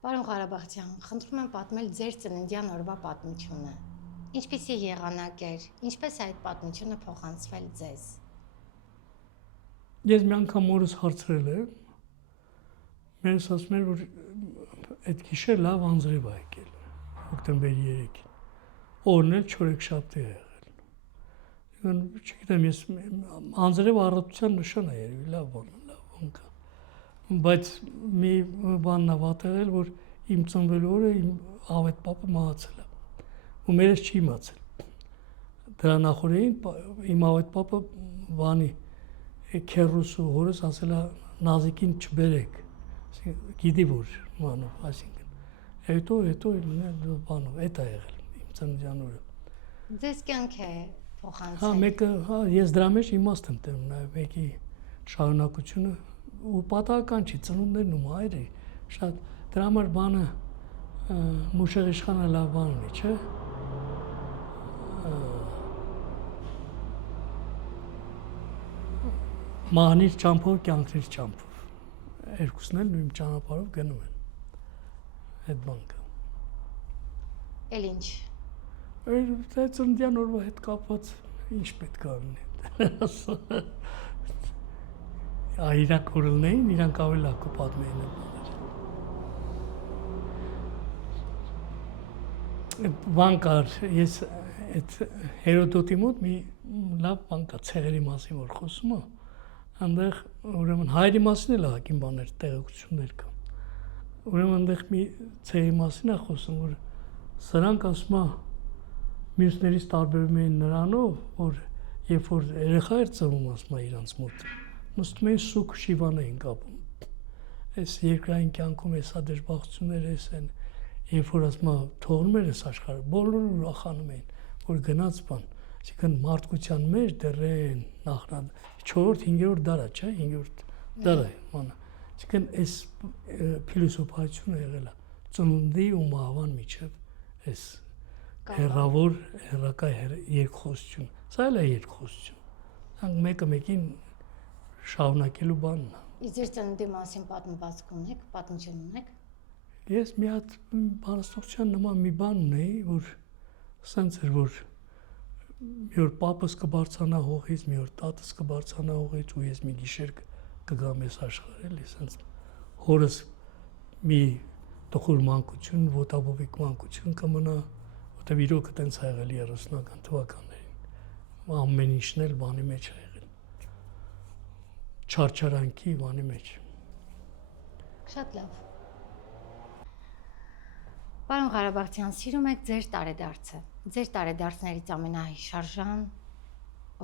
Պարոն Ղարաբաղցյան, խնդրում եմ պատմել ձեր ծննդյան օրվա պատմությունը։ Ինչպիսի եղանակ էր, ինչպես այդ պատմությունը փոխանցվել ձեզ։ Ես մի անգամ օրս հարցրել եմ, մենս ասում էր, որ այդ գիշեր լավ անձրև է եկել, հոկտեմբերի 3-ին, օրն էլ չորեքշաբթի է եղել։ Չգիտեմ, ես անձրև առատության նշան է երևի, լավ բան կա, բայց մի բանն է վատ եղել, որ իմ ծնվելու օրը իմ ավետ պապը մահացել է, ու մերս չի իմացել։ Դրա նախորդին իմ ավետ պապը բանի քերուս ու հորս ասել է Նազիկին չբերեք, գիտի որ մանով, այսինքն, հետո բանով, էդ է եղել իմ ծննդյան օրը։ Ձեզ կյանք է փոխանցել։ Հա, մեկը, ես դրա մեջ իմաստ եմ տենում, նաև մեկի շարունակությունը ու պատահական չի, ծնունդներն ու մայրը շատ, դրա համար բանը Մուշեղ իշխանը լավ բան ունի, չէ, Մահանից ճամփով, կյանքից ճամփով։ Երկուսն էլ նույն ճանապարհով գնում են։ Այդ բանկը։ Էլ ինչ։ Այդ ծննդյան օրվա հետ կապված ինչ պետք է անեն։ Իրանք օրելնեին, իրանք ավելի լավ կպատմեին այդ բաները։ Բան կար, ես այդ Հերոդոտի մոտ մի լավ բան կա, ցեղերի մասին որ խոսում է, այնտեղ ուրեմն հայերի մասին էլ հակին բաներ, տեղեկություններ կա։ Ուրեմն այնտեղ մի ցեղի մասին է խոսում, որ սրանք ասում է մյուսներից տարբերում էին նրանով, որ երբ որ երեխա էր ծնվում, ասում է իրանց մոտ, նստում էին սուկ շիվան էին կապում։ Այս երկրային կյանքում էսա դժբախտություններ էս են, երբ որ ասում է թողնում էր այս աշխարհը, բոլորը ուրախանում էին, որ գնաց բան, այսինքն մարդկության մեջ դեռ են նախնад 4-րդ, 5-րդ դարը, չէ, 5-րդ դարը, մանա։ Այսինքն այս փիլիսոփայությունը եղել է ծնունդի ու մահվան միջև այս հերավոր հերակա երկխոսություն, սա էլ է երկխոսություն, հանք մեկը մեկին շարունակելու բանն է։ Իսկ ձեր ծննդի մասին պատմվածք ունեք, պատմություն ունեք։ Ես մի հատ բանաստեղծության նման մի բան ունեի, որ սենց էր, որ մի օր պապս կբարձանա հողից, մի օր տատս կբարձանա հողից ու ես մի գիշեր կգամ ես աշխարհ, էլի սենց հորս մի տխուր մանկություն, ոտաբոբիկ մանկություն կմնա, որտեղ իրոք այտենց ա եղել 30-ական թվականներին, ամեն ինչն էլ բանի մեջ ա եղել, չարչարանքի բանի մեջ։ Շատ լավ։ Պարոն Ղարաբաղցյան, սիրում եք ձեր տարեդարձը, ձեր տարեդարձներից ամենահիշարժան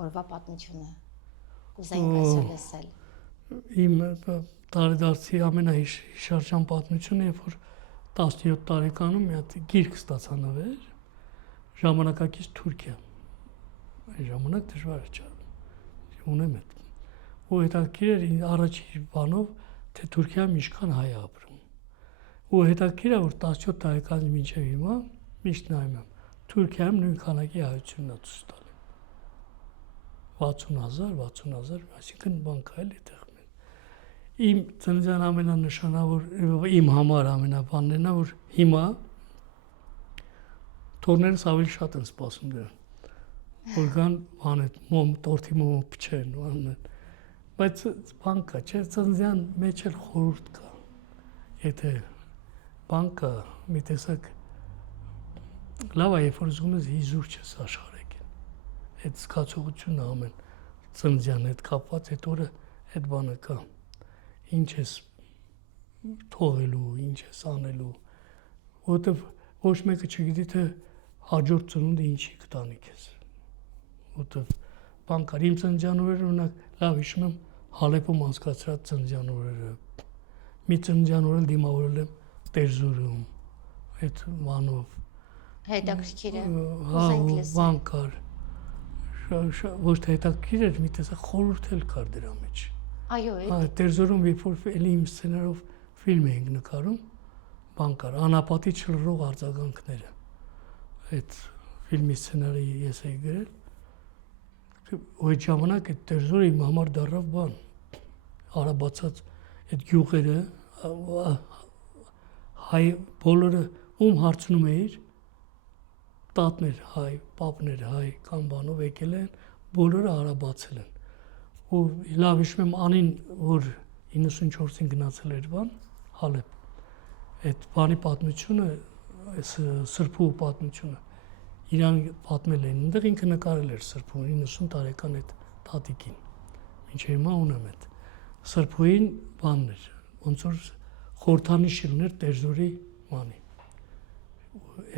օրվա պատմությունը, կուզենք այսօր լսել։ Իմ տարեդարձի ամենահիշարժան պատմությունը, երբ որ 17 տարեկանում մի հատ գիրք ստացա նվեր, ժամանակակից Թուրքիա, այն ժամանակ դժվար չէ, ունեմ այդ, ու հետաքրքիր էր առաջի բանով, թե Թուրքիայում ինչքան հայ ապրում, ու հետաքրքիր է, որ 17 տարեկանից մինչև հիմա միշտ նայում եմ, Թուրքիայում նույն քանակի հայությունն է ցույց տալի, 60,000, այսինքն բան կա էլի այդտեղ։ Իմ ծննդյան ամենանշանավոր, իմ համար ամենաբանն է, որ հիմա թորներս ավելի շատ են սպասում դրան, որ գան բան այդ տորթի մոմը փչեն, բայց բան կա, չէ, ծննդյան մեջ էլ խորհուրդ կա, եթե բան կա, մի տեսակ լավ է, երբ որ զգում ես հիզուր չես աշխարհեկին, այդ զգացողությունը ամեն ծննդյան հետ կապված, այդ օրը այդ բանը կա, ինչ ես թողելու, ինչ ես անելու, որովհետև ոչ մեկը չգիտի, թե հաջորդ ծնունդը ինչի կտանի քեզ, որովհետև բան կար, իմ ծննդյան օրերը օրինակ լավ հիշում եմ Հալեպում անցկացրած ծննդյան օրերը, մի ծննդյան օր էլ դիմավորել եմ Տերզորում, այդ բանով, հետաքրքիր է, բան կար, ոչ թե հետաքրքիր էր, մի տեսակ խորհուրդ էլ կար դրա մեջ։ Այո, Տերզորում երբ որ էլի իմ սցենարով ֆիլմ էինք նկարում, բան կար, անապատի չլռող արձագանքները, այդ ֆիլմի սցենարը ես էի գրել, ու այդ ժամանակ այդ Տերզորը իմ համար դառավ բան, արաբացած այդ գյուղերը, հայ բոլորը ում հարցնում էիր, տատներ հայ, պապներ հայ, կամ բանով եկել են, բոլորը արաբացել են։ Ու լավ հիշում եմ Անին, որ 94-ին գնացել էր բան, Հալեպ, այդ բանի պատմությունը, սրբու պատմությունը, իրան պատմել էին, այնտեղ ինքը նկարել էր սրբուն, 90 տարեկան այդ տատիկին, մինչև հիմա ունեմ այդ, սրբուին բանն էր, ոնց որ խորհրդանիշ լիներ Տերզորի բանի,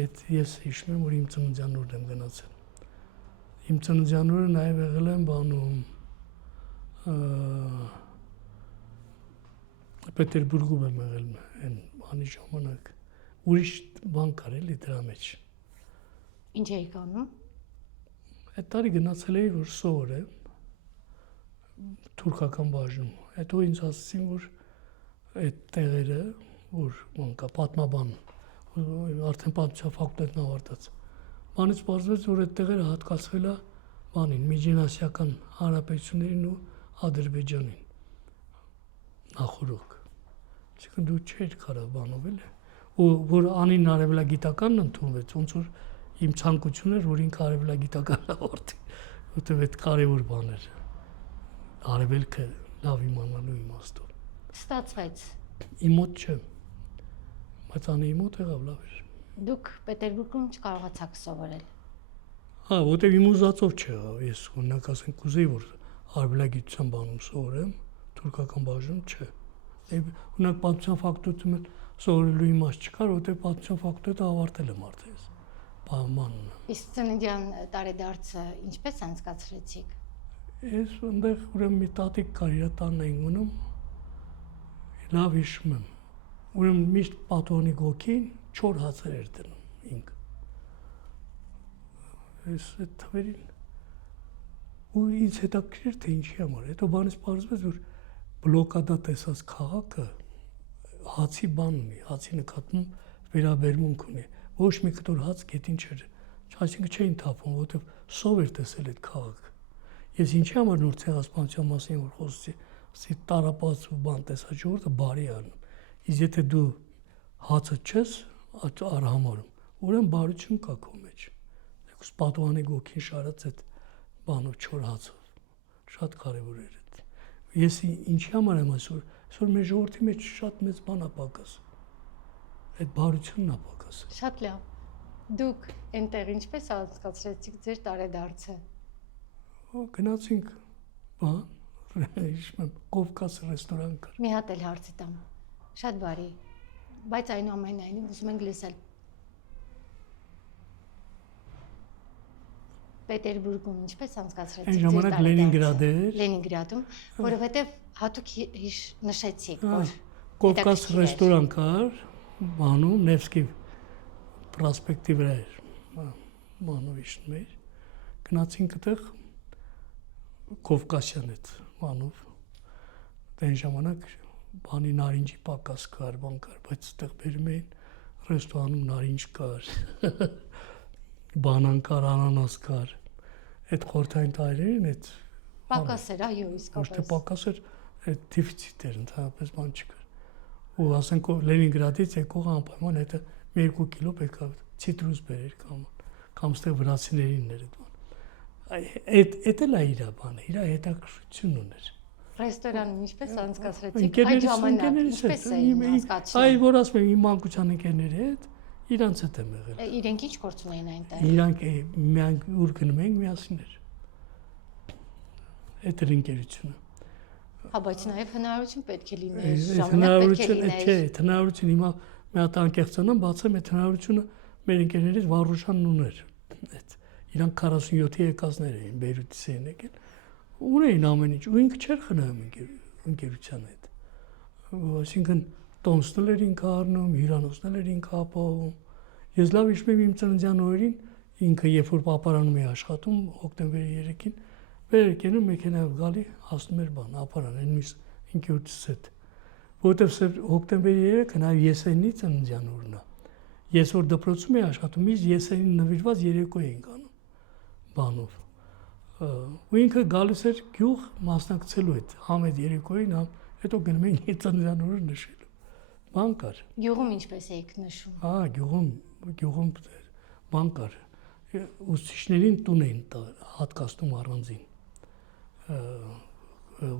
այդ ես հիշում եմ, որ իմ ծննդյան օրն եմ գնացել, իմ ծննդյան օրը նաև եղել եմ բանում, Պետերբուրգում եմ եղել այն բանի ժամանակ, ուրիշ բան կար էլի դրա մեջ։ Ինչ էիք անում։ Այդ տարի գնացել էի, որ սովորեմ թուրքական բաժնում, հետո ինձ ասացին, որ այդ տեղերը, որ բան կա, պատմաբան, արդեն պատմության ֆակուլտետն ավարտած, բանից պարզվեց, որ այդ տեղերը հատկացվել է բանին, միջինասիական հանրապետություններին ու Ադրբեջանին նախորոք։ Այսինքն դու չէր կարող բանով էլ ու որ անին արևելագիտականն ընդունվեց, ոնց որ իմ ցանկությունն էր, որ ինքը արևելագիտականն ավարտի, որտեղ այդ կարևոր բան էր։ Արևելքը լավ իմանալու իմաստով։ Ստացվեց։ Իմ մոտ չէ։ Բայց անի մոտ եղավ լավ էր։ Դուք Պետերբուրգում չկարողացաք սովորել։ Հա, որտեղ իմ ուզածով չեղավ, ես օրինակ ասենք կուզեի, որ արևելագիտության բանում սովորեմ, թուրքական բաժնում չէ։ Օրինակ պատմության ֆակուլտետում սովորելու իմաստ չկար, որտեղ պատմության ֆակուլտետը ավարտել եմ արդեն ես։ Բանն։ Իսկ ծննդյան տարեդարձը ինչպես անցկացրեցիք։ Ես այնտեղ ուրեմն մի տատիկ կար, իր տանն էինք մնում։ Լավ հիշում եմ։ Ուրեմն միշտ պատոնի գոքին 4 հացեր էր դնում ինքը։ Ես այդ թվերին ու ինձ հետաքրիր թե ինչի համար։ Հետո բանից պարզվեց, որ բլոկադա տեսած քաղաքը հացի բան ունի, հացի նկատմամբ վերաբերմունք ունի։ Ոչ մի կտոր հաց գետին չէր։ Այսինքն չէին թափում, որովհետև սով էր տեսել այդ քաղաքը։ Ես ինչի համար նոր ցեղասպանության մասին որ խոսեցի, ասի տարապած ու բան տեսա ժողովուրդը բարի անում։ Իսկ եթե դու հացը չես արհամարում, ուրեմն բարություն կա քո մեջ։ Եկուս պատուանի գոքին շարած այդ բանով 4 հացով։ Շատ կարևոր էր այդ։ Ես ինչի համար եմ այսօր մեր ժողովրդի մեջ շատ մեծ բան է պակաս։ Այդ բարությունն է պակաս։ Շատ լավ։ Դուք այնտեղ ինչպես անցկացրեցիք ձեր տարեդարձը։ Գնացինք բան, հիշում եմ, Կովկաս ռեստորան կար։ Մի հատ էլ հարցի տամ։ Շատ բարի։ Բայց այնուամենայնիվ ուզում ենք լսել։ Պետերբուրգում ինչպես անցկացրեցիք Այն ժամանակ Լենինգրադ էր։ Լենինգրադում, որովհետև հատուկ նշեցիք, որ Կովկաս ռեստորան կար, բանում Նևսկի պրոսպեկտի վրա էր։ Բանով իշնում էր։ Գնացինք այդտեղ Կովկասյան այդ բանով։ Այն ժամանակ բանի նարինջի պակաս կար, բան կար, բայց այդտեղ բերում էին ռեստորանում նարինջ կար։ Բանան կար, անանաս կար։ Այդ խորթային տարիներին այդ պակաս էր, այո, ոչ թե իսկապես։ պակաս էր, այդ դեֆիցիտ էր, ընդհանրապես բան չկար։ Ու ասենք Լենինգրադից եկող անպայման հետը 2 կիլո պետք է ցիտրուս բերեր կամ ստեղ վրացիներին էր այդ բան։ Այդ էլ է իր բանը, իր հետաքրքրությունն ուներ։ Ռեստորանում ինչպես անցկացրեցիք այդ ժամանակ, ինչպես էին անցկացրել։ Այ որ ասում եմ իմ մանկության ընկերների հետ իրանց հետ եմ եղել։ Իրենք ինչ գործ ունեին այնտեղ։ Իրանք միայն ուր գնում ենք միասին էր։ Այդ էր ընկերությունը։ Հա, բայց նաև հնարավորություն պետք է լիներ, ժամանակ պետք է Հնարավորություն լիներ։ չէ, հնարավորություն հիմա մի հատ անկեղծանամ, բացեմ այդ հնարավորությունը մեր ընկերներից Վարուժանն ուներ։ Այդ իրանք 47-ի եկածներ էին, Բեյրութից էին եկել։ Ունեին ամեն ինչ, ու ինքը չէր խնայում ընկերության հետ։ Այսինքն տոմսներ ինքը առնում, հյուրանոցներ ինքը ապահովում։ Ես լավ հիշում եմ իմ ծննդյան օրերին ինքը երբ որ պապարանում էի աշխատում հոկտեմբերի 3-ին վեր եկնում մեքենայով գալի հասնում էր բան ապարան այն միս ընկերությունից հետ որովհետև հոկտեմբերի 3-ը նաև Եսենի ծննդյան օրն է ես որ դպրոցում էի աշխատում իսկ Եսենին նվիրված երեկո էինք անում բանով ու ինքը գալիս էր գյուղ մասնակցելու այդ համ այդ երեկոյին համ հետո գնում էինք ծննդյան օրը նշելու բան կար Գյուղում ինչպես էիք նշում։ Հա, գյուղում բան կար։ Ուսուցիչներին տուն էին հատկացնում առանձին։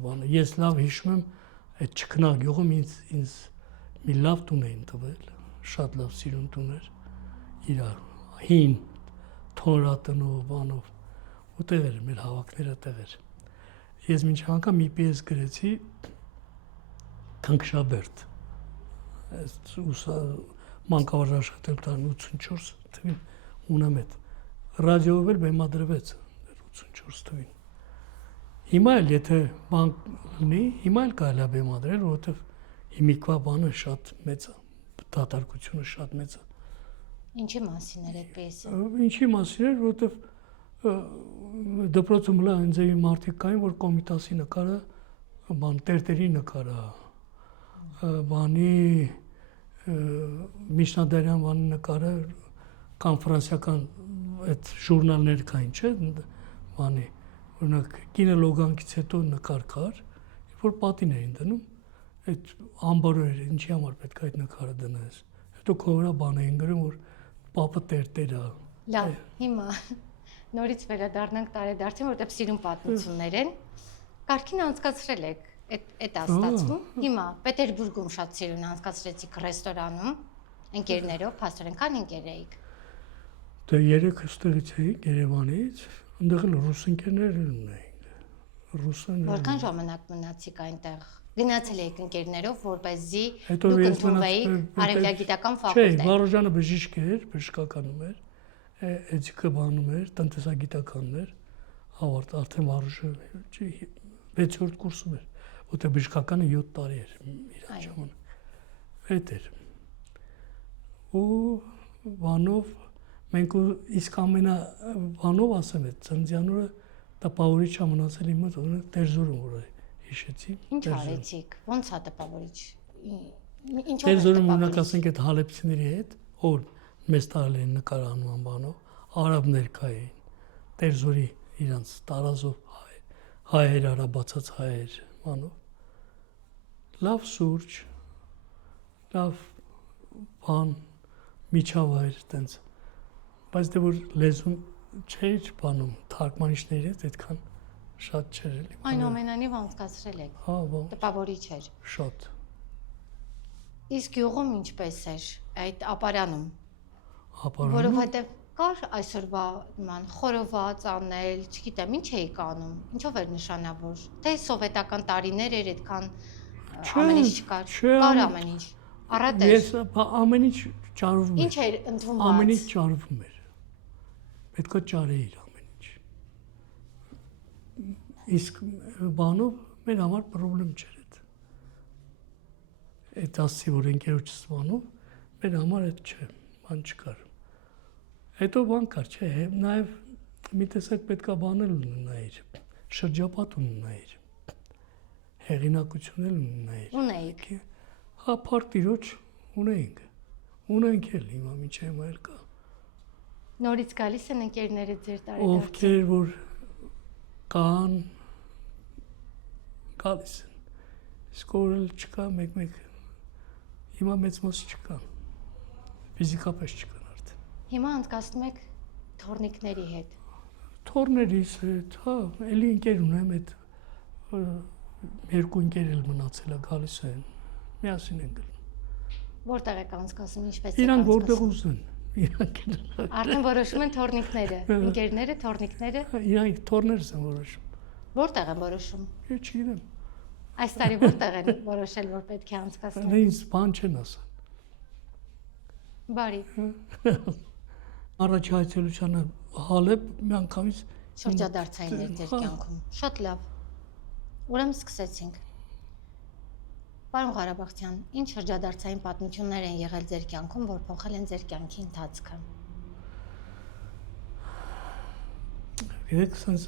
Բանը ես լավ հիշում եմ այդ Չքնաղ գյուղում ինձ մի լավ տուն էին տվել, շատ լավ սիրուն տուն էր։ Իրար հին թորատնով բանով ուտեղ էր մեր հավաքները տեղ էր։ Ես մինչ անգամ մի պիես գրեցի Քնքշաբերդ մանկավարժ աշխատել տան 84 թվին ունեմ այդ ռադիոյով էլ բեմադրվեց 84 թվին հիմա էլ եթե բան ունի հիմա էլ կարելի է բեմադրել որովհետև հիմիկվա բանը շատ մեծ է դատարկությունը շատ մեծ է Ինչի մասին էր այդ պիեսը։ Ինչի մասին էր որովհետև դպրոցում լա ինձ մարդիկ կային որ Կոմիտասի նկարը բան տերտերի նկարը բանի Միշնադարյան բանի նկարը կամ ֆրանսիական այդ ժուրնալներ կային չէ բանի օրինակ կինը լոգանքից հետո նկար կար, որ պատին էին դնում, այդ ամբարը ինչի համար պետք է այդ նկարը դնես։ Հետո քո վրա բան էին գրում, որ պապը տերտերա։ Լավ, հիմա նորից վերադառնանք տարեդարձին, որտեղ սիրուն պատմություններ են։ Կարգին անցկացրել եք այդ աստացում։ Հիմա Պետերբուրգում շատ սիրուն անցկացրեցիք ռեստորանում ընկերներով, փաստորեն քան ընկեր էիք։ Դե 3 ստեղից էինք Երևանից, այնտեղ էլ ռուս ընկերներ ունեինք։ Ռուսներ։ Որքան ժամանակ մնացիք այնտեղ։ Գնացել եք ընկերներով, որպեսզի Հետո դուք ես ընդունվեիք արևելագիտական Չէ, ֆակուլտետ։ Վարոժանը բժիշկ էր, բժշկականում էր, էթիկա բանում էր, տնտեսագիտականն էր, ավարտ արդեն Վարոժը 6-րդ կուրսում էր, որտեղ բժշկականը 7 տարի էր իր ժամանակ։ Այդ էր։ Ու բանով մենք իսկ ամենա բանով ասեմ այդ ծննդյան օրը տպավորիչ է մնացել իմ մոտ, օրինակ Տերզորում որ հիշեցի։ Ինչ արեցիք։ Ոնց է տպավորիչ։ Ինչով Տերզորում օրինակ ասենք այդ հալեպցիների հետ, որ մեզ տարել են նկարանման բանով, արաբներ կային, Տերզորի իրանց տարազով հայեր, արաբացած հայեր բանով։ Լավ սուրճ, լավ բան, միջավայր տենց։ Բայց դե որ լեզուն չէր բանում, թարգմանիչների հետ այդքան շատ չէր էլի։ Այնուամենայնիվ անցկացրել եք։ Հա, բան։ Տպավորիչ էր։ Շատ։ Իսկ յուղում ինչպես էր այդ ապարանում։ Ապարանում։ Որովհետև կար այսօրվա նման խորոված անել, չգիտեմ, ինչ էի կանում, ինչով էր նշանավոր։ Թե սովետական տարիներ էր այդքան ամեն ինչ չկար։ Կար ամեն ինչ։ Առատ էր։ Ես ամեն ինչ ճարվում էր։ Ինչ էր ընդունված։ Ամեն ինչ ճարվում էր։ Պետք է ճարեիր ամեն ինչ։ Իսկ բանով մեր համար խնդրեմ չէր այդ։ Այդ ասի որ ընկերոջս բանով մեր համար այդ չէ, բան չկար։ Հետո բան կար, չէ, նաև մի տեսակ պետքա բանել ունենայիր, շրջապատ ունենայիր, հեղինակություն էլ ունենայիր։ Ունեիք։ Հա, պարտիրոջ ունենք էլ հիմա միջև այլ կա։ Նորից գալիս են ընկերները ձեր տարեդարձին։ Ովքեր որ կան, գալիս են։ Իսկ օրել չկա, մեկ հիմա մեծ մաս չկան, ֆիզիկապես չկան արդեն։ Հիմա անցկացնում եք թորնիկների հետ։ Թորներից հետ, հա, էլի ընկեր ունեմ, այդ երկու ընկեր էլ մնացել է գալիս են, միասին են գնում։ Որտեղ եք անցկացնում, ինչպես եք Իրանք որտեղ անցկացնում։ ուզեն, իրանք Արդեն որոշում են թորնիկները, ընկերները, թորնիկները։ իրանք թորներս են որոշում։ Որտեղ են որոշում։ Ես չգիտեմ։ Այս տարի որտեղ են որոշել, որ պետք է անցկացնեն։ Ինձ բան չեն ասել։ Բարի։ Առաջ հայցելությանը Հալեբ մի անգամից Շրջադարձային էր ձեր կյանքում։ Շատ լավ։ Ուրեմն սկսեցինք։ Պարոն Ղարաբաղցյան, ինչ շրջադարձային պատմություններ են եղել ձեր կյանքում, որ փոխել են ձեր կյանքի ընթացքը։ Գիտեք, sense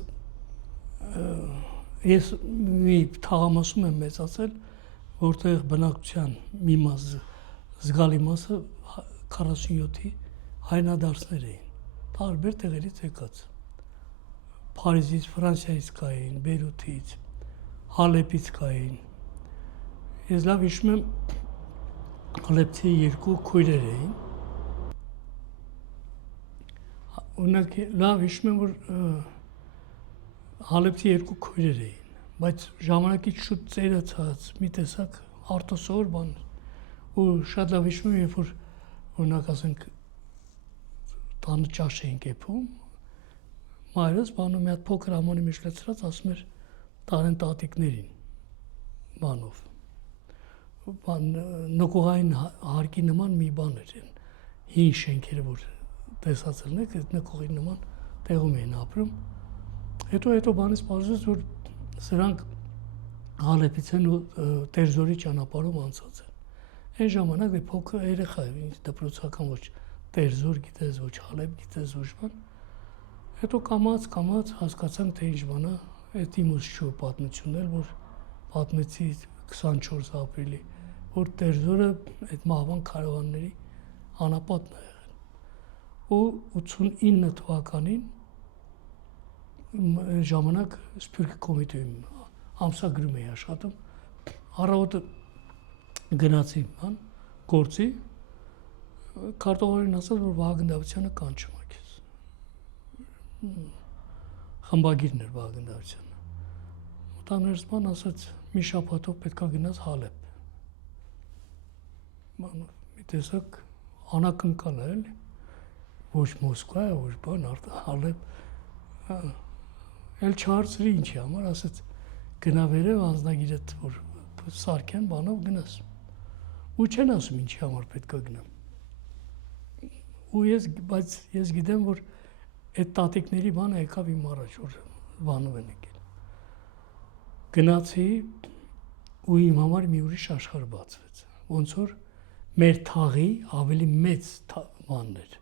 ես մի թաղամասում եմ մեծացել, որտեղ բնակչության մի մասը, զգալի մասը 47-ի հայնադարձներ էին, տարբեր տեղերից եկած։ Փարիզից, Ֆրանսիայից կային, Բեյրութից, Հալեպից կային։ Ես լավ հիշում եմ, Հալեպցի երկու քույրեր էին։ Օրինակ լավ հիշում եմ, որ Հալեպցի երկու քույրեր էին, բայց ժամանակից շուտ ծերացած, մի տեսակ արտասովոր բան։ Ու շատ լավ հիշում եմ, երբ որ օրինակ ասենք տանը ճաշ էինք եփում, մայրս բանում մի հատ փոքր ամոնի մեջ լցրած ասում էր տարեն տատիկներին բանով։ Բան նկուղային հարկի նման մի բան էր, հին շենքերը որ տեսածելն եք, այդ նկուղի նման տեղում էին ապրում։ Հետո բանից պարզվեց, որ սրանք Հալեպից են ու Տերզորի ճանապարհով անցած են։ Այն ժամանակ փոքր երեխա էր, դպրոցական ոչ Տերզոր գիտես, ոչ Հալեպ գիտես, ոչ բան։ Հետո կամած հասկացանք, թե ինչ բան է, այդ իմ ուսուցչու պատմությունն էլ, որ պատմեցի 24 ապրիլի, որ Տերզորը այդ մահվան քարավանների անապատն է եղել։ Ու 89 թվականին ժամանակ Սփյուռքի կոմիտեում ամսագրում էի աշխատում, առավոտը գնացի ման գործի, քարտուղարին ասաց, որ Վահագն Դավթյանը կանչում է քեզ։ Խմբագիրն էր Վահագն Դավթյանը։ Մտաներսման ասաց, մի շաբաթով պետքա գնաս Հալեբ։ Մի տեսակ անակնկալ է, էլի, ոչ Մոսկվա, ոչ բան, Հալեբ, էլ չհարցրի ինչի համար, ասաց, գնա վերև անձնագիրդ, որ սարքեն բանով գնաս։ Ու չեն ասում ինչի համար պետքա գնամ։ Բայց ես գիտեմ, որ այդ տատիկների բանը եկավ իմ առաջ, որ բանով են եկել։ Գնացի ու իմ համար մի ուրիշ աշխարհ բացվեց, ոնց որ մեր թաղի ավելի մեծ բանն էր,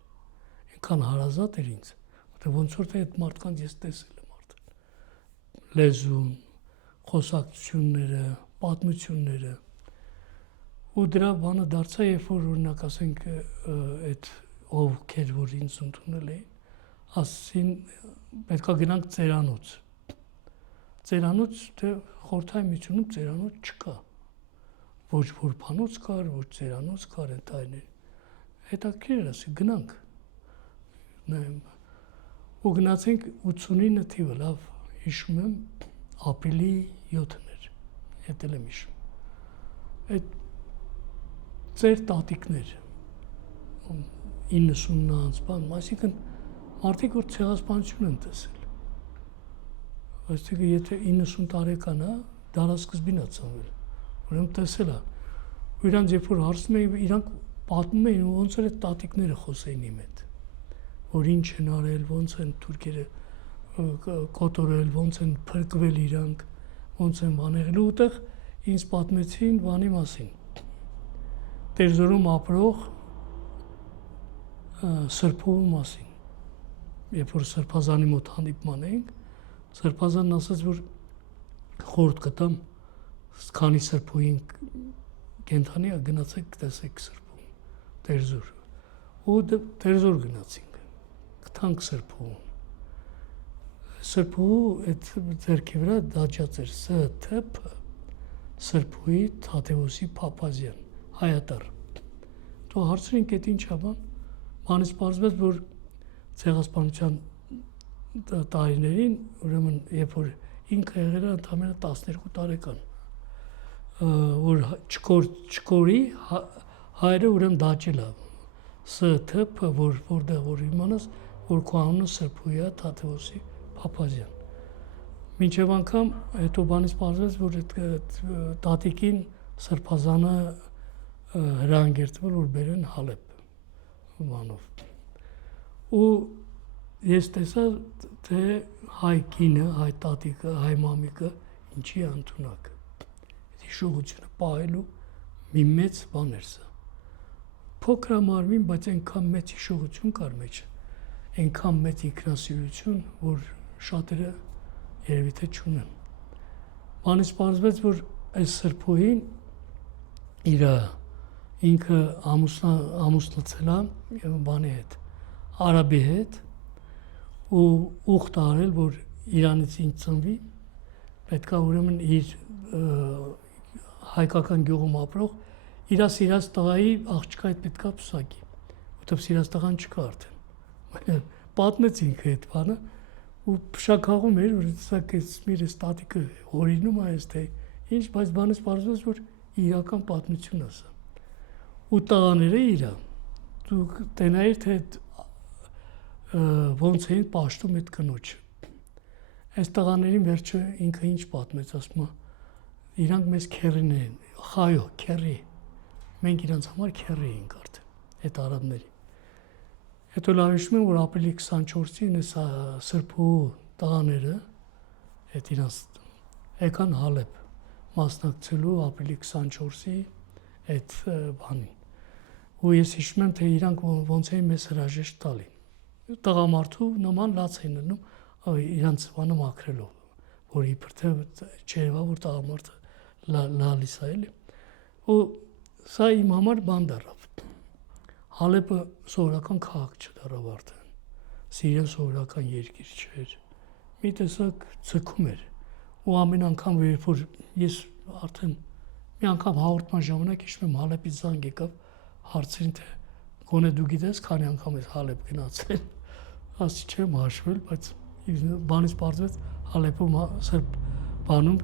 այնքան հարազատ էր ինձ, որտեղ ոնց որ թե այդ մարդկանց ես տեսել եմ արդեն, լեզուն, խոսակցությունները, պատմությունները, ու դրա բանը դարձա, երբ որ օրինակ ասենք այդ ովքեր որ ինձ ընդունել էին, ասին պետքա գնանք ծերանոց։ Ծերանոց դե Խորհրդային Միությունում ծերանոց չկա։ Ոչ որ բանոց կար, ոչ ծերանոց կար այդ այներ։ Հետաքրքիր էր, ասի գնանք։ Ու գնացինք 89 թիվը, լավ հիշում եմ, ապրիլի 7-ն էր։ Հետել եմ հիշում։ Այդ ծեր տատիկներ 90-ից բան, այսինքն մարդիկ որ ցեղասպանություն են տեսել։ Այսինքն եթե 90 տարեկան է, դարասկզբին է ծնվել, ուրեմն տեսել է։ Ու իրանց երբ որ հարցնում էին, իրանք պատմում էին, ոնց էր այդ տատիկները խոսեին իմ հետ, որ ինչ են արել, ոնց են թուրքերը կոտորել, ոնց են փրկվել իրանք, ոնց են բանել, ու ուտեղ ինձ պատմեցին բանի մասին։ Տերձորում ապրող սրբուհու մասին, երբ որ սրբազանի մոտ հանդիպման էինք, սրբազանն ասաց, որ խորհուրդ կտամ, քանի սրբուհին կենդանի է, գնացեք տեսեք սրբուհուն, Տերձոր, ու Տերձոր գնացինք, գտանք սրբուհուն, սրբուհու այդ ձեռքի վրա դաջած էր ՍԹՓ, սրբուհի Թադևոսի Փափազյան, հայատար, դու հարցրինք այդ ինչ է բան, բանից պարզվեց, որ ցեղասպանության տարիներին, ուրեմն երբ որ ինքը եղել է ընդամենը 12 տարեկան, որ չկորի հայրը ուրեմն դաջել է ՍԹՓ, որտեղ որ իմանաս, որ քո անունը Սրբուհի է Թադևոսի Փափազյան։ Մինչև անգամ հետո բանից պարզվեց, որ այդ տատիկին սրբազանը հրանգերտվել, որ բերեն Հալեբ բանով։ Ու ես տեսա, թե հայ կինը, հայ տատիկը, հայ մամիկը ինչի է ընդունակը։ Այդ հիշողությունը պահելու մի մեծ բան էր սա։ Փոքր մարմին, բայց այնքան մեծ հիշողություն կար մեջ, այնքան մեծ ինքնասիրություն, որ շատերը երևի թե չունեն։ Բանից պարզվեց, որ այս սրբուհին ինքը ամուսնացել է բանի հետ, արաբի հետ, ու ուխտ արել, որ Իրանից ինձ ծնվի, պետքա ուրեմն իր հայկական գյուղում ապրող, իր սիրած տղայի աղջկա հետ պետքա պսակի, որտեղ սիրած տղան չկա արդեն։ Պատմեցինք այդ բանը, ու փշակաղում էր, որ սակ էս միրս տատիկը հորինում է, թե ինչ, բայց բանից պարզվեց, որ իրական պատմություն է սա։ Ու տղաները իրա, դու տենայիր, թե ոնց էին պաշտում այդ կնոջը։ Այս տղաներին վերջը ինքը ինչ պատմեց, ասում է, իրանք մեզ քերին են, խայո, քերի, մենք իրանց համար քերի էինք արդեն, այդ արաբների։ Հետո լավ հիշում եմ, որ ապրիլի 24-ին այս սրբուհու տղաները, այդ իրանց եկան Հալեբ մասնակցելու ապրիլի 24-ի այդ բանին։ Ու ես հիշում եմ, թե իրանք ոնց էին մեզ հրաժեշտ տալի։ Տղամարդու նման լաց էին դնում իրանց բանը մաքրելով, որ իբր թե չերևա, որ տղամարդը լալիս է էլի։ Ու սա իմ համար բան դառավ։ Հալեբը սովորական քաղաք չդառավ արդեն։ Սիրիան սովորական երկիր չէր։ մի տեսակ ցկում էր ու ամեն անգամ երբ որ ես արդեն մի անգամ հաղորդման ժամանակ հիշում եմ Հալեպից զանգ եկավ հարցրին թե գոնե դու գիտես քանի անգամ ես Հալեպ գնացել ասի չեմ հաշվել բայց բանից պարզվեց Հալեպում սրբ բանում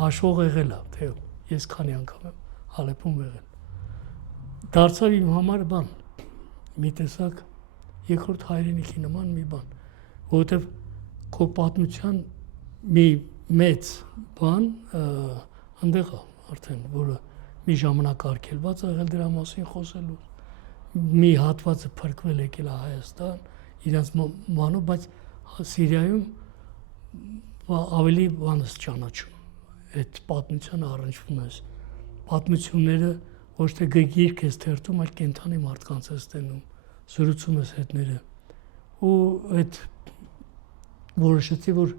հաշվող եղել է թե ես քանի անգամ եմ Հալեպում եղել դարձավ իմ համար բան մի տեսակ երկրորդ հայրենիքի նման մի բան որովհետև քո պատմության մի մեծ բան այնտեղ արդեն որը մի ժամանակ արգելված է եղել դրա մասին խոսելու մի հատվածը փրկվել եկել է Հայաստան իրենց մանով բայց Սիրիայում ավելի բանս ճանաչում այդ պատմությանը առնչվում ես պատմությունները ոչ թե գիրք ես թերթում այլ կենթանի մարդկանց ես տենում զրուցում ես հետները ու այդ որոշեցի որ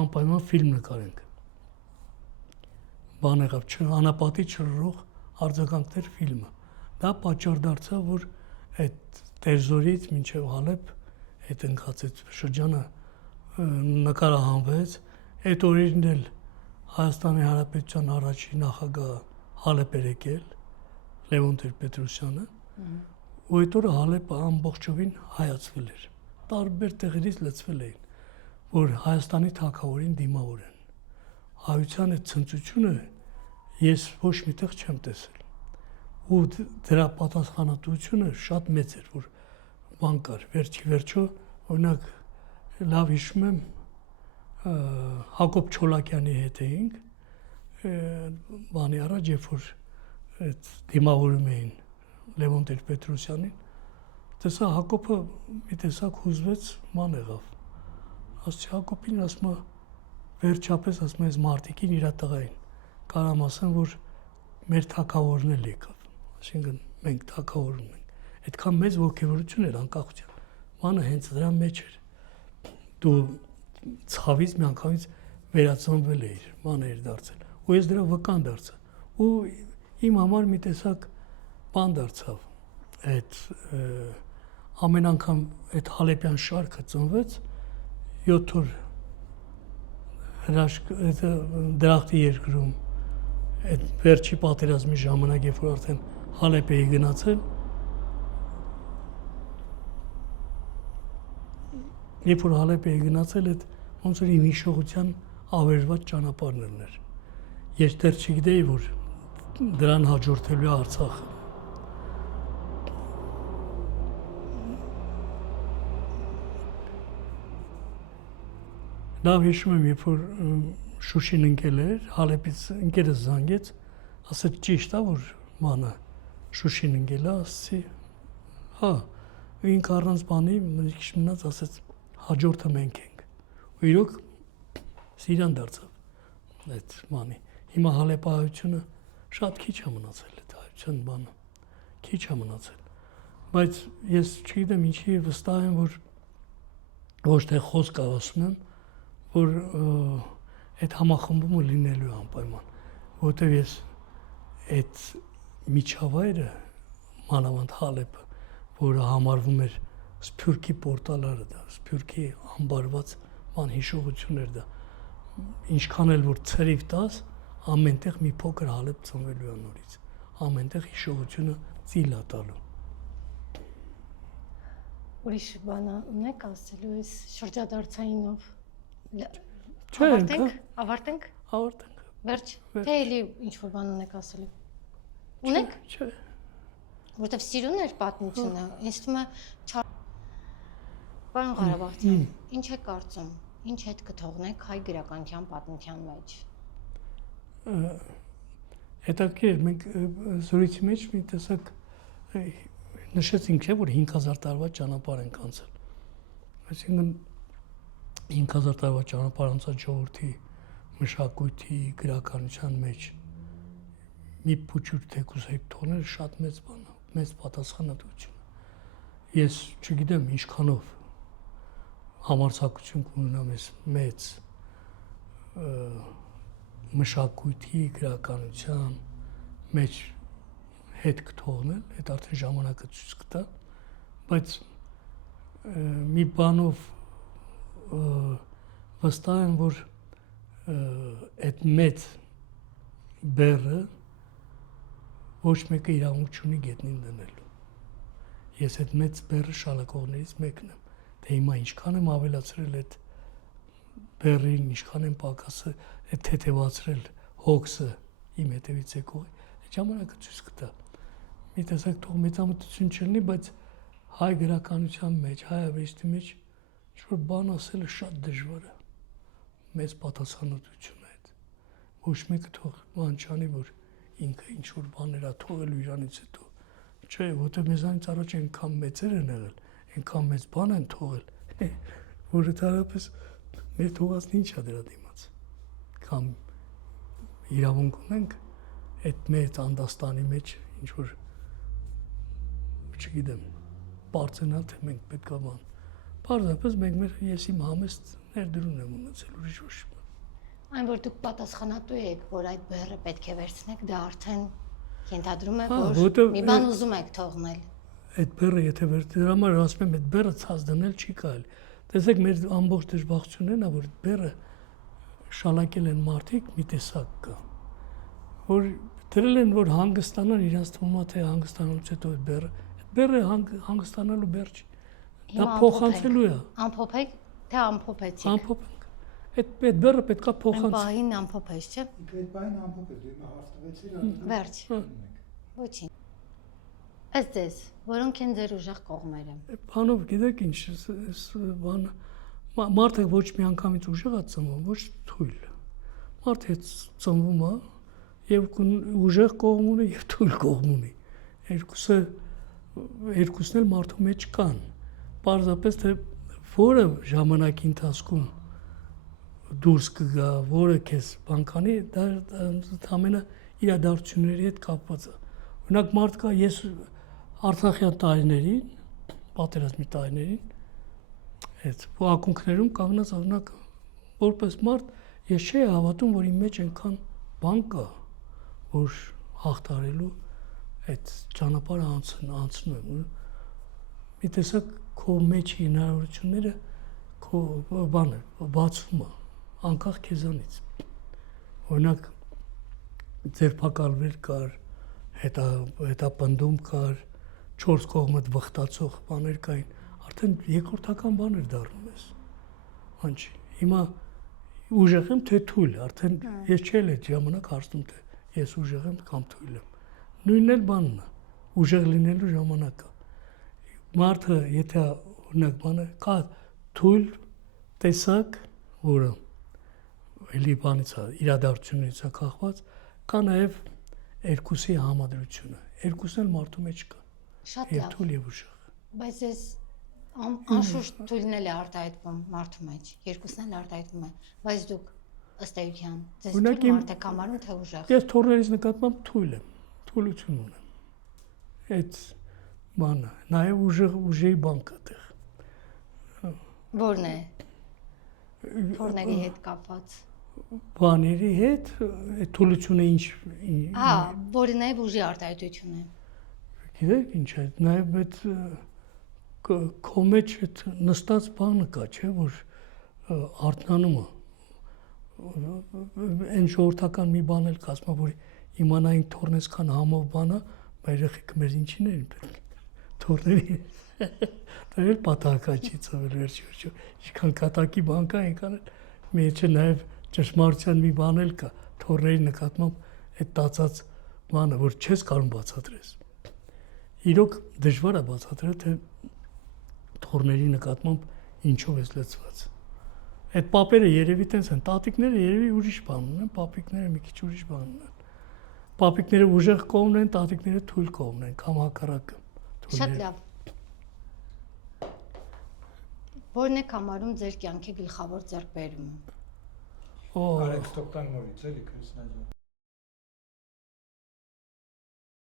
անպայման ֆիլմ նկարենք բան եղավ անապատի չրրող արձագանքներ ֆիլմը դա պատճառ դարձավ որ այդ Տերզորից մինչև Հալեպ այդ ընկած այդ շրջանը նկարահանվեց այդ օրերին էլ Հայաստանի Հանրապետության առաջին նախագահ Հալեպ էր եկել Լևոն Տեր-Պետրոսյանը ու այդ օրը Հալեպը ամբողջովին հայացվել էր տարբեր տեղերից լցվել էին որ Հայաստանի թագավորին դիմավոր են հայության այդ ցնծությունը ես ոչ միտեղ չեմ տեսել ու դրա պատասխանատվությունը շատ մեծ էր որ բան կար վերջո օրինակ լավ հիշում եմ Հակոբ Չոլակյանի հետ էինք բանի առաջ երբ որ այդ դիմավորում էին Լևոն Տեր-Պետրոսյանին տեսա Հակոբը մի տեսակ հուզվեց ման եղավ ասի Հակոբին ասում է վերջապես ասում է այս մարտիկին իր տղային կարամ ասեմ որ մեր թագավորն էլ եկավ այսինքն մենք թագավորում ենք այդքան մեծ ողջավորություն էր անկախության մանը հենց դրա մեջ էր դու ցավից միանգամից վերածնվել էիր ման էր դարձել ու ես դրա վկան դարձա ու իմ համար մի տեսակ բան դարձավ այդ ամեն անգամ այդ Հալեպյան շարքը ծնվեց 7 օր հրաշք դրախտի երկրում այդ վերջի պատերազմի ժամանակ երբ որ արդեն Հալեպ էի գնացել երբ որ Հալեպ էի գնացել այդ ոնց որ իմ հիշողության ավերված ճանապարհն էր ես դեռ չգիտեի որ դրան հաջորդելու է Արցախը լավ հիշում եմ երբ որ Շուշին ընկել էր Հալեպից ընկերս զանգեց ասեց ճիշտ է որ մանը Շուշին ընկել է ասեցի հա ինք առանց բանի մի քիչ մնաց ասեց հաջորդը մենք ենք ու իրոք Սիրիան դարձավ այդ մանի հիմա Հալեպահայությունը շատ քիչ է մնացել այդ հայության բանը քիչ է մնացել բայց ես չգիտեմ ինչի վստահ եմ որ ոչ թե խոսք ասում եմ որ այդ համախմբումը լինելու է անպայման որովհետև ես այդ միջավայրը մանավանդ Հալեպը որը համարվում էր Սփյուռքի պորտալարը դա Սփյուռքի ամբարված ման հիշողություն էր դա ինչքան էլ որ ցրիվ տաս ամենտեղ մի փոքր Հալեպ ծնվելու է նորից ամենտեղ հիշողությունը ծիլ է տալու ուրիշ բան ունեք ասելու այս շրջադարձայինով ավարտենք վերջ թե էլի ինչ-որ բան ունեք ասելու ունեք չէ որտեվ սիրուն էր պատմությունը ինձ թվում է Պարոն Ղարաբաղցյան ինչ է կարծում ինչ հետ կթողնեք հայ գրականության պատմության մեջ հետաքրքիր մենք զրույցի մեջ մի տեսակ նշեցինք չէ որ 5000 տարվա ճանապարհ ենք անցել այսինքն 5000 տարվա ճանապարհ անցած ժողովրդի մշակույթի գրականության մեջ մի փոքր թեկուզ հետ թողնել շատ մեծ բան է մեծ պատասխանատվություն ես չգիտեմ ինչքանով համարձակություն կունենամ ես մեծ մշակույթի գրականության մեջ հետ կթողնել այդ արդեն ժամանակը ցույց կտա բայց մի բանով վստահ եմ, որ այդ մեծ բեռը ոչ մեկը իրավունք չունի գետնին դնելու։ Ես այդ մեծ բեռը շալակողներից մեկն եմ։ Դե հիմա ինչքան եմ ավելացրել այդ բեռին, ինչքան եմ պակասը, այդ թեթևացրել հոգսը իմ հետևից եկողի, այդ ժամանակը ցույց կտա։ Մի տեսակ թող մեծամտություն չլինի, բայց հայ գրականության մեջ, հայ ավեստի մեջ ինչ-որ բան ասելը շատ դժվար է։ Մեծ պատասխանատվություն է այդ։ Ոչ մեկը թող բան չանի, որ ինքը ինչ-որ բաներ ա թողելու իրանից հետո։ Չէ, որտեղ մեզանից առաջ այնքան մեծեր են եղել, այնքան մեծ բան են թողել, որ ընդհանրապես մեր թողածն ինչ է դրա դիմաց։ Կամ իրավունք ունենք այդ մեծ անդաստանի մեջ ինչ-որ չգիտեմ, բարձենալ, թե մենք պետք է բան։ Պարզապես մենք մեր ես իմ համեստ ներդրումն եմ ունեցել, ուրիշ ոչ մի։ Այն որ դուք պատասխանատու եք, որ այդ բեռը պետք է վերցնեք, դա արդեն ենթադրում է, որ մի բան ուզում եք թողնել։ Այդ բեռը եթե դրա համար ասում եմ, այդ բեռը ցած դնել չի կարելի։ Տեսեք, մեր ամբողջ դժբախտությունն է, որ բեռը շալակել են մարդիկ մի տեսակ կա, որ դրել են, որ հանգստանան, իրանց թվում է, թե հանգստանալուց հետո այդ բեռը հանգստանալու բեռ չի։ Դա փոխանցելու է։ Ամփոփեք, թե ամփոփեցիք։ Ամփոփենք։ Այդ բեռը պետքա փոխանցել։ Այն բային ամփոփես, չէ՞։ Այդ բային ամփոփել, դու հիմա հարց տվեցիր, Վերջ։ Ոչինչ։ Ըստ ձեզ, որոնք են ձեր ուժեղ կողմերը։ Բանով գիտեք ինչ, բանը մարդը ոչ մի անգամից ուժեղ է ծնվում, ոչ թույլ։ Մարդը ծնվում է եւ ուժեղ կողմ ունի եւ թույլ կողմ ունի։ Երկուսն էլ մարդու մեջ կան։ Պարզապես թե որը ժամանակի ընթացքում դուրս կգա, որը քեզ բանկանի, դա ամենը իրադարձությունների հետ կապված է։ Օրինակ մարդ կա, ես Արցախյան տարիներին, պատերազմի տարիներին, այդ ակունքներում կանգնած օրինակ որպես մարդ ես չէի հավատում, որ իմ մեջ այնքան բան կա, որ հաղթարելու այդ ճանապարհը անցնում եմ։ Մի տեսակ քո մեջ հնարավորությունները քո բանը բացվում է անկախ քեզանից։ Օրինակ ձերբակալվել կար, հետապնդում կար, 4 կողմդ վխտացող բաներ կային, արդեն երկրորդական բաներ դառնում ես։ Անչի։ Հիմա ուժեղ եմ թե թույլ, արդեն ես չել այդ ժամանակ հարցնում թե ես ուժեղ եմ կամ թույլ եմ։ Նույնն էլ բանն է, ուժեղ լինելու ժամանակը։ Մարդը, եթե օրինակ բանը կա թույլ տեսակ, որը էլի բանից է, իրադարձությունից է կախված, կա նաև երկուսի համադրությունը։ Երկուսն էլ մարդու մեջ կա։ Շատ Եվ լավ։ թույլ եւ ուժեղ։ Բայց ես անշուշտ թույլն էլ է արտահայտվում մարդու մեջ, երկուսն էլ արտահայտվում է, բայց դուք ըստ էության ձեզ թույլ մարդ եք համարում, թե ուժեղ։ Ես թորներից նկատմամբ թույլ եմ, թույլություն ունեմ։ Այդ բանը, նաև ուժերի բան կա տեղ։ Որն է թորների հետ կապված։ Բաների հետ այդ թույլությունը ինչ։ Հա, որը նաև ուժի արտահայտություն է։ Գիտեք ինչ է, նաև այդ քո մեջ այդ նստած բանը կա, չէ, որ արթնանում է։ Այն ժողովրդական մի բան էլ կա, ասում որ իմանայինք թորնես քան համով բանը, բայց երեխեք մեր ինչին են պետք։ Թորների դա էլ պատահական չի ծավալ վերջի։ Ինչքան կատակի բան կա, այնքան էլ մեջը նաև ճշմարտության մի բան էլ կա, թորների նկատմամբ այդ տածած բանը, որ չես կարող բացատրես։ Իրոք դժվար է բացատրել, թե թորների նկատմամբ ինչով ես լցված։ Այդ պապերը երևի տենց են, տատիկները երևի ուրիշ բան ունեն, պապիկները մի քիչ ուրիշ բան ունեն։ Պապիկները ուժեղ կողմն են, տատիկները թույլ կողմն են, կամ հակառակը։ Շատ լավ։ Որն եք համարում ձեր կյանքի գլխավոր ձեռքբերումը։ Արեք ստոպտան նորից էլի Քրիստոնյա։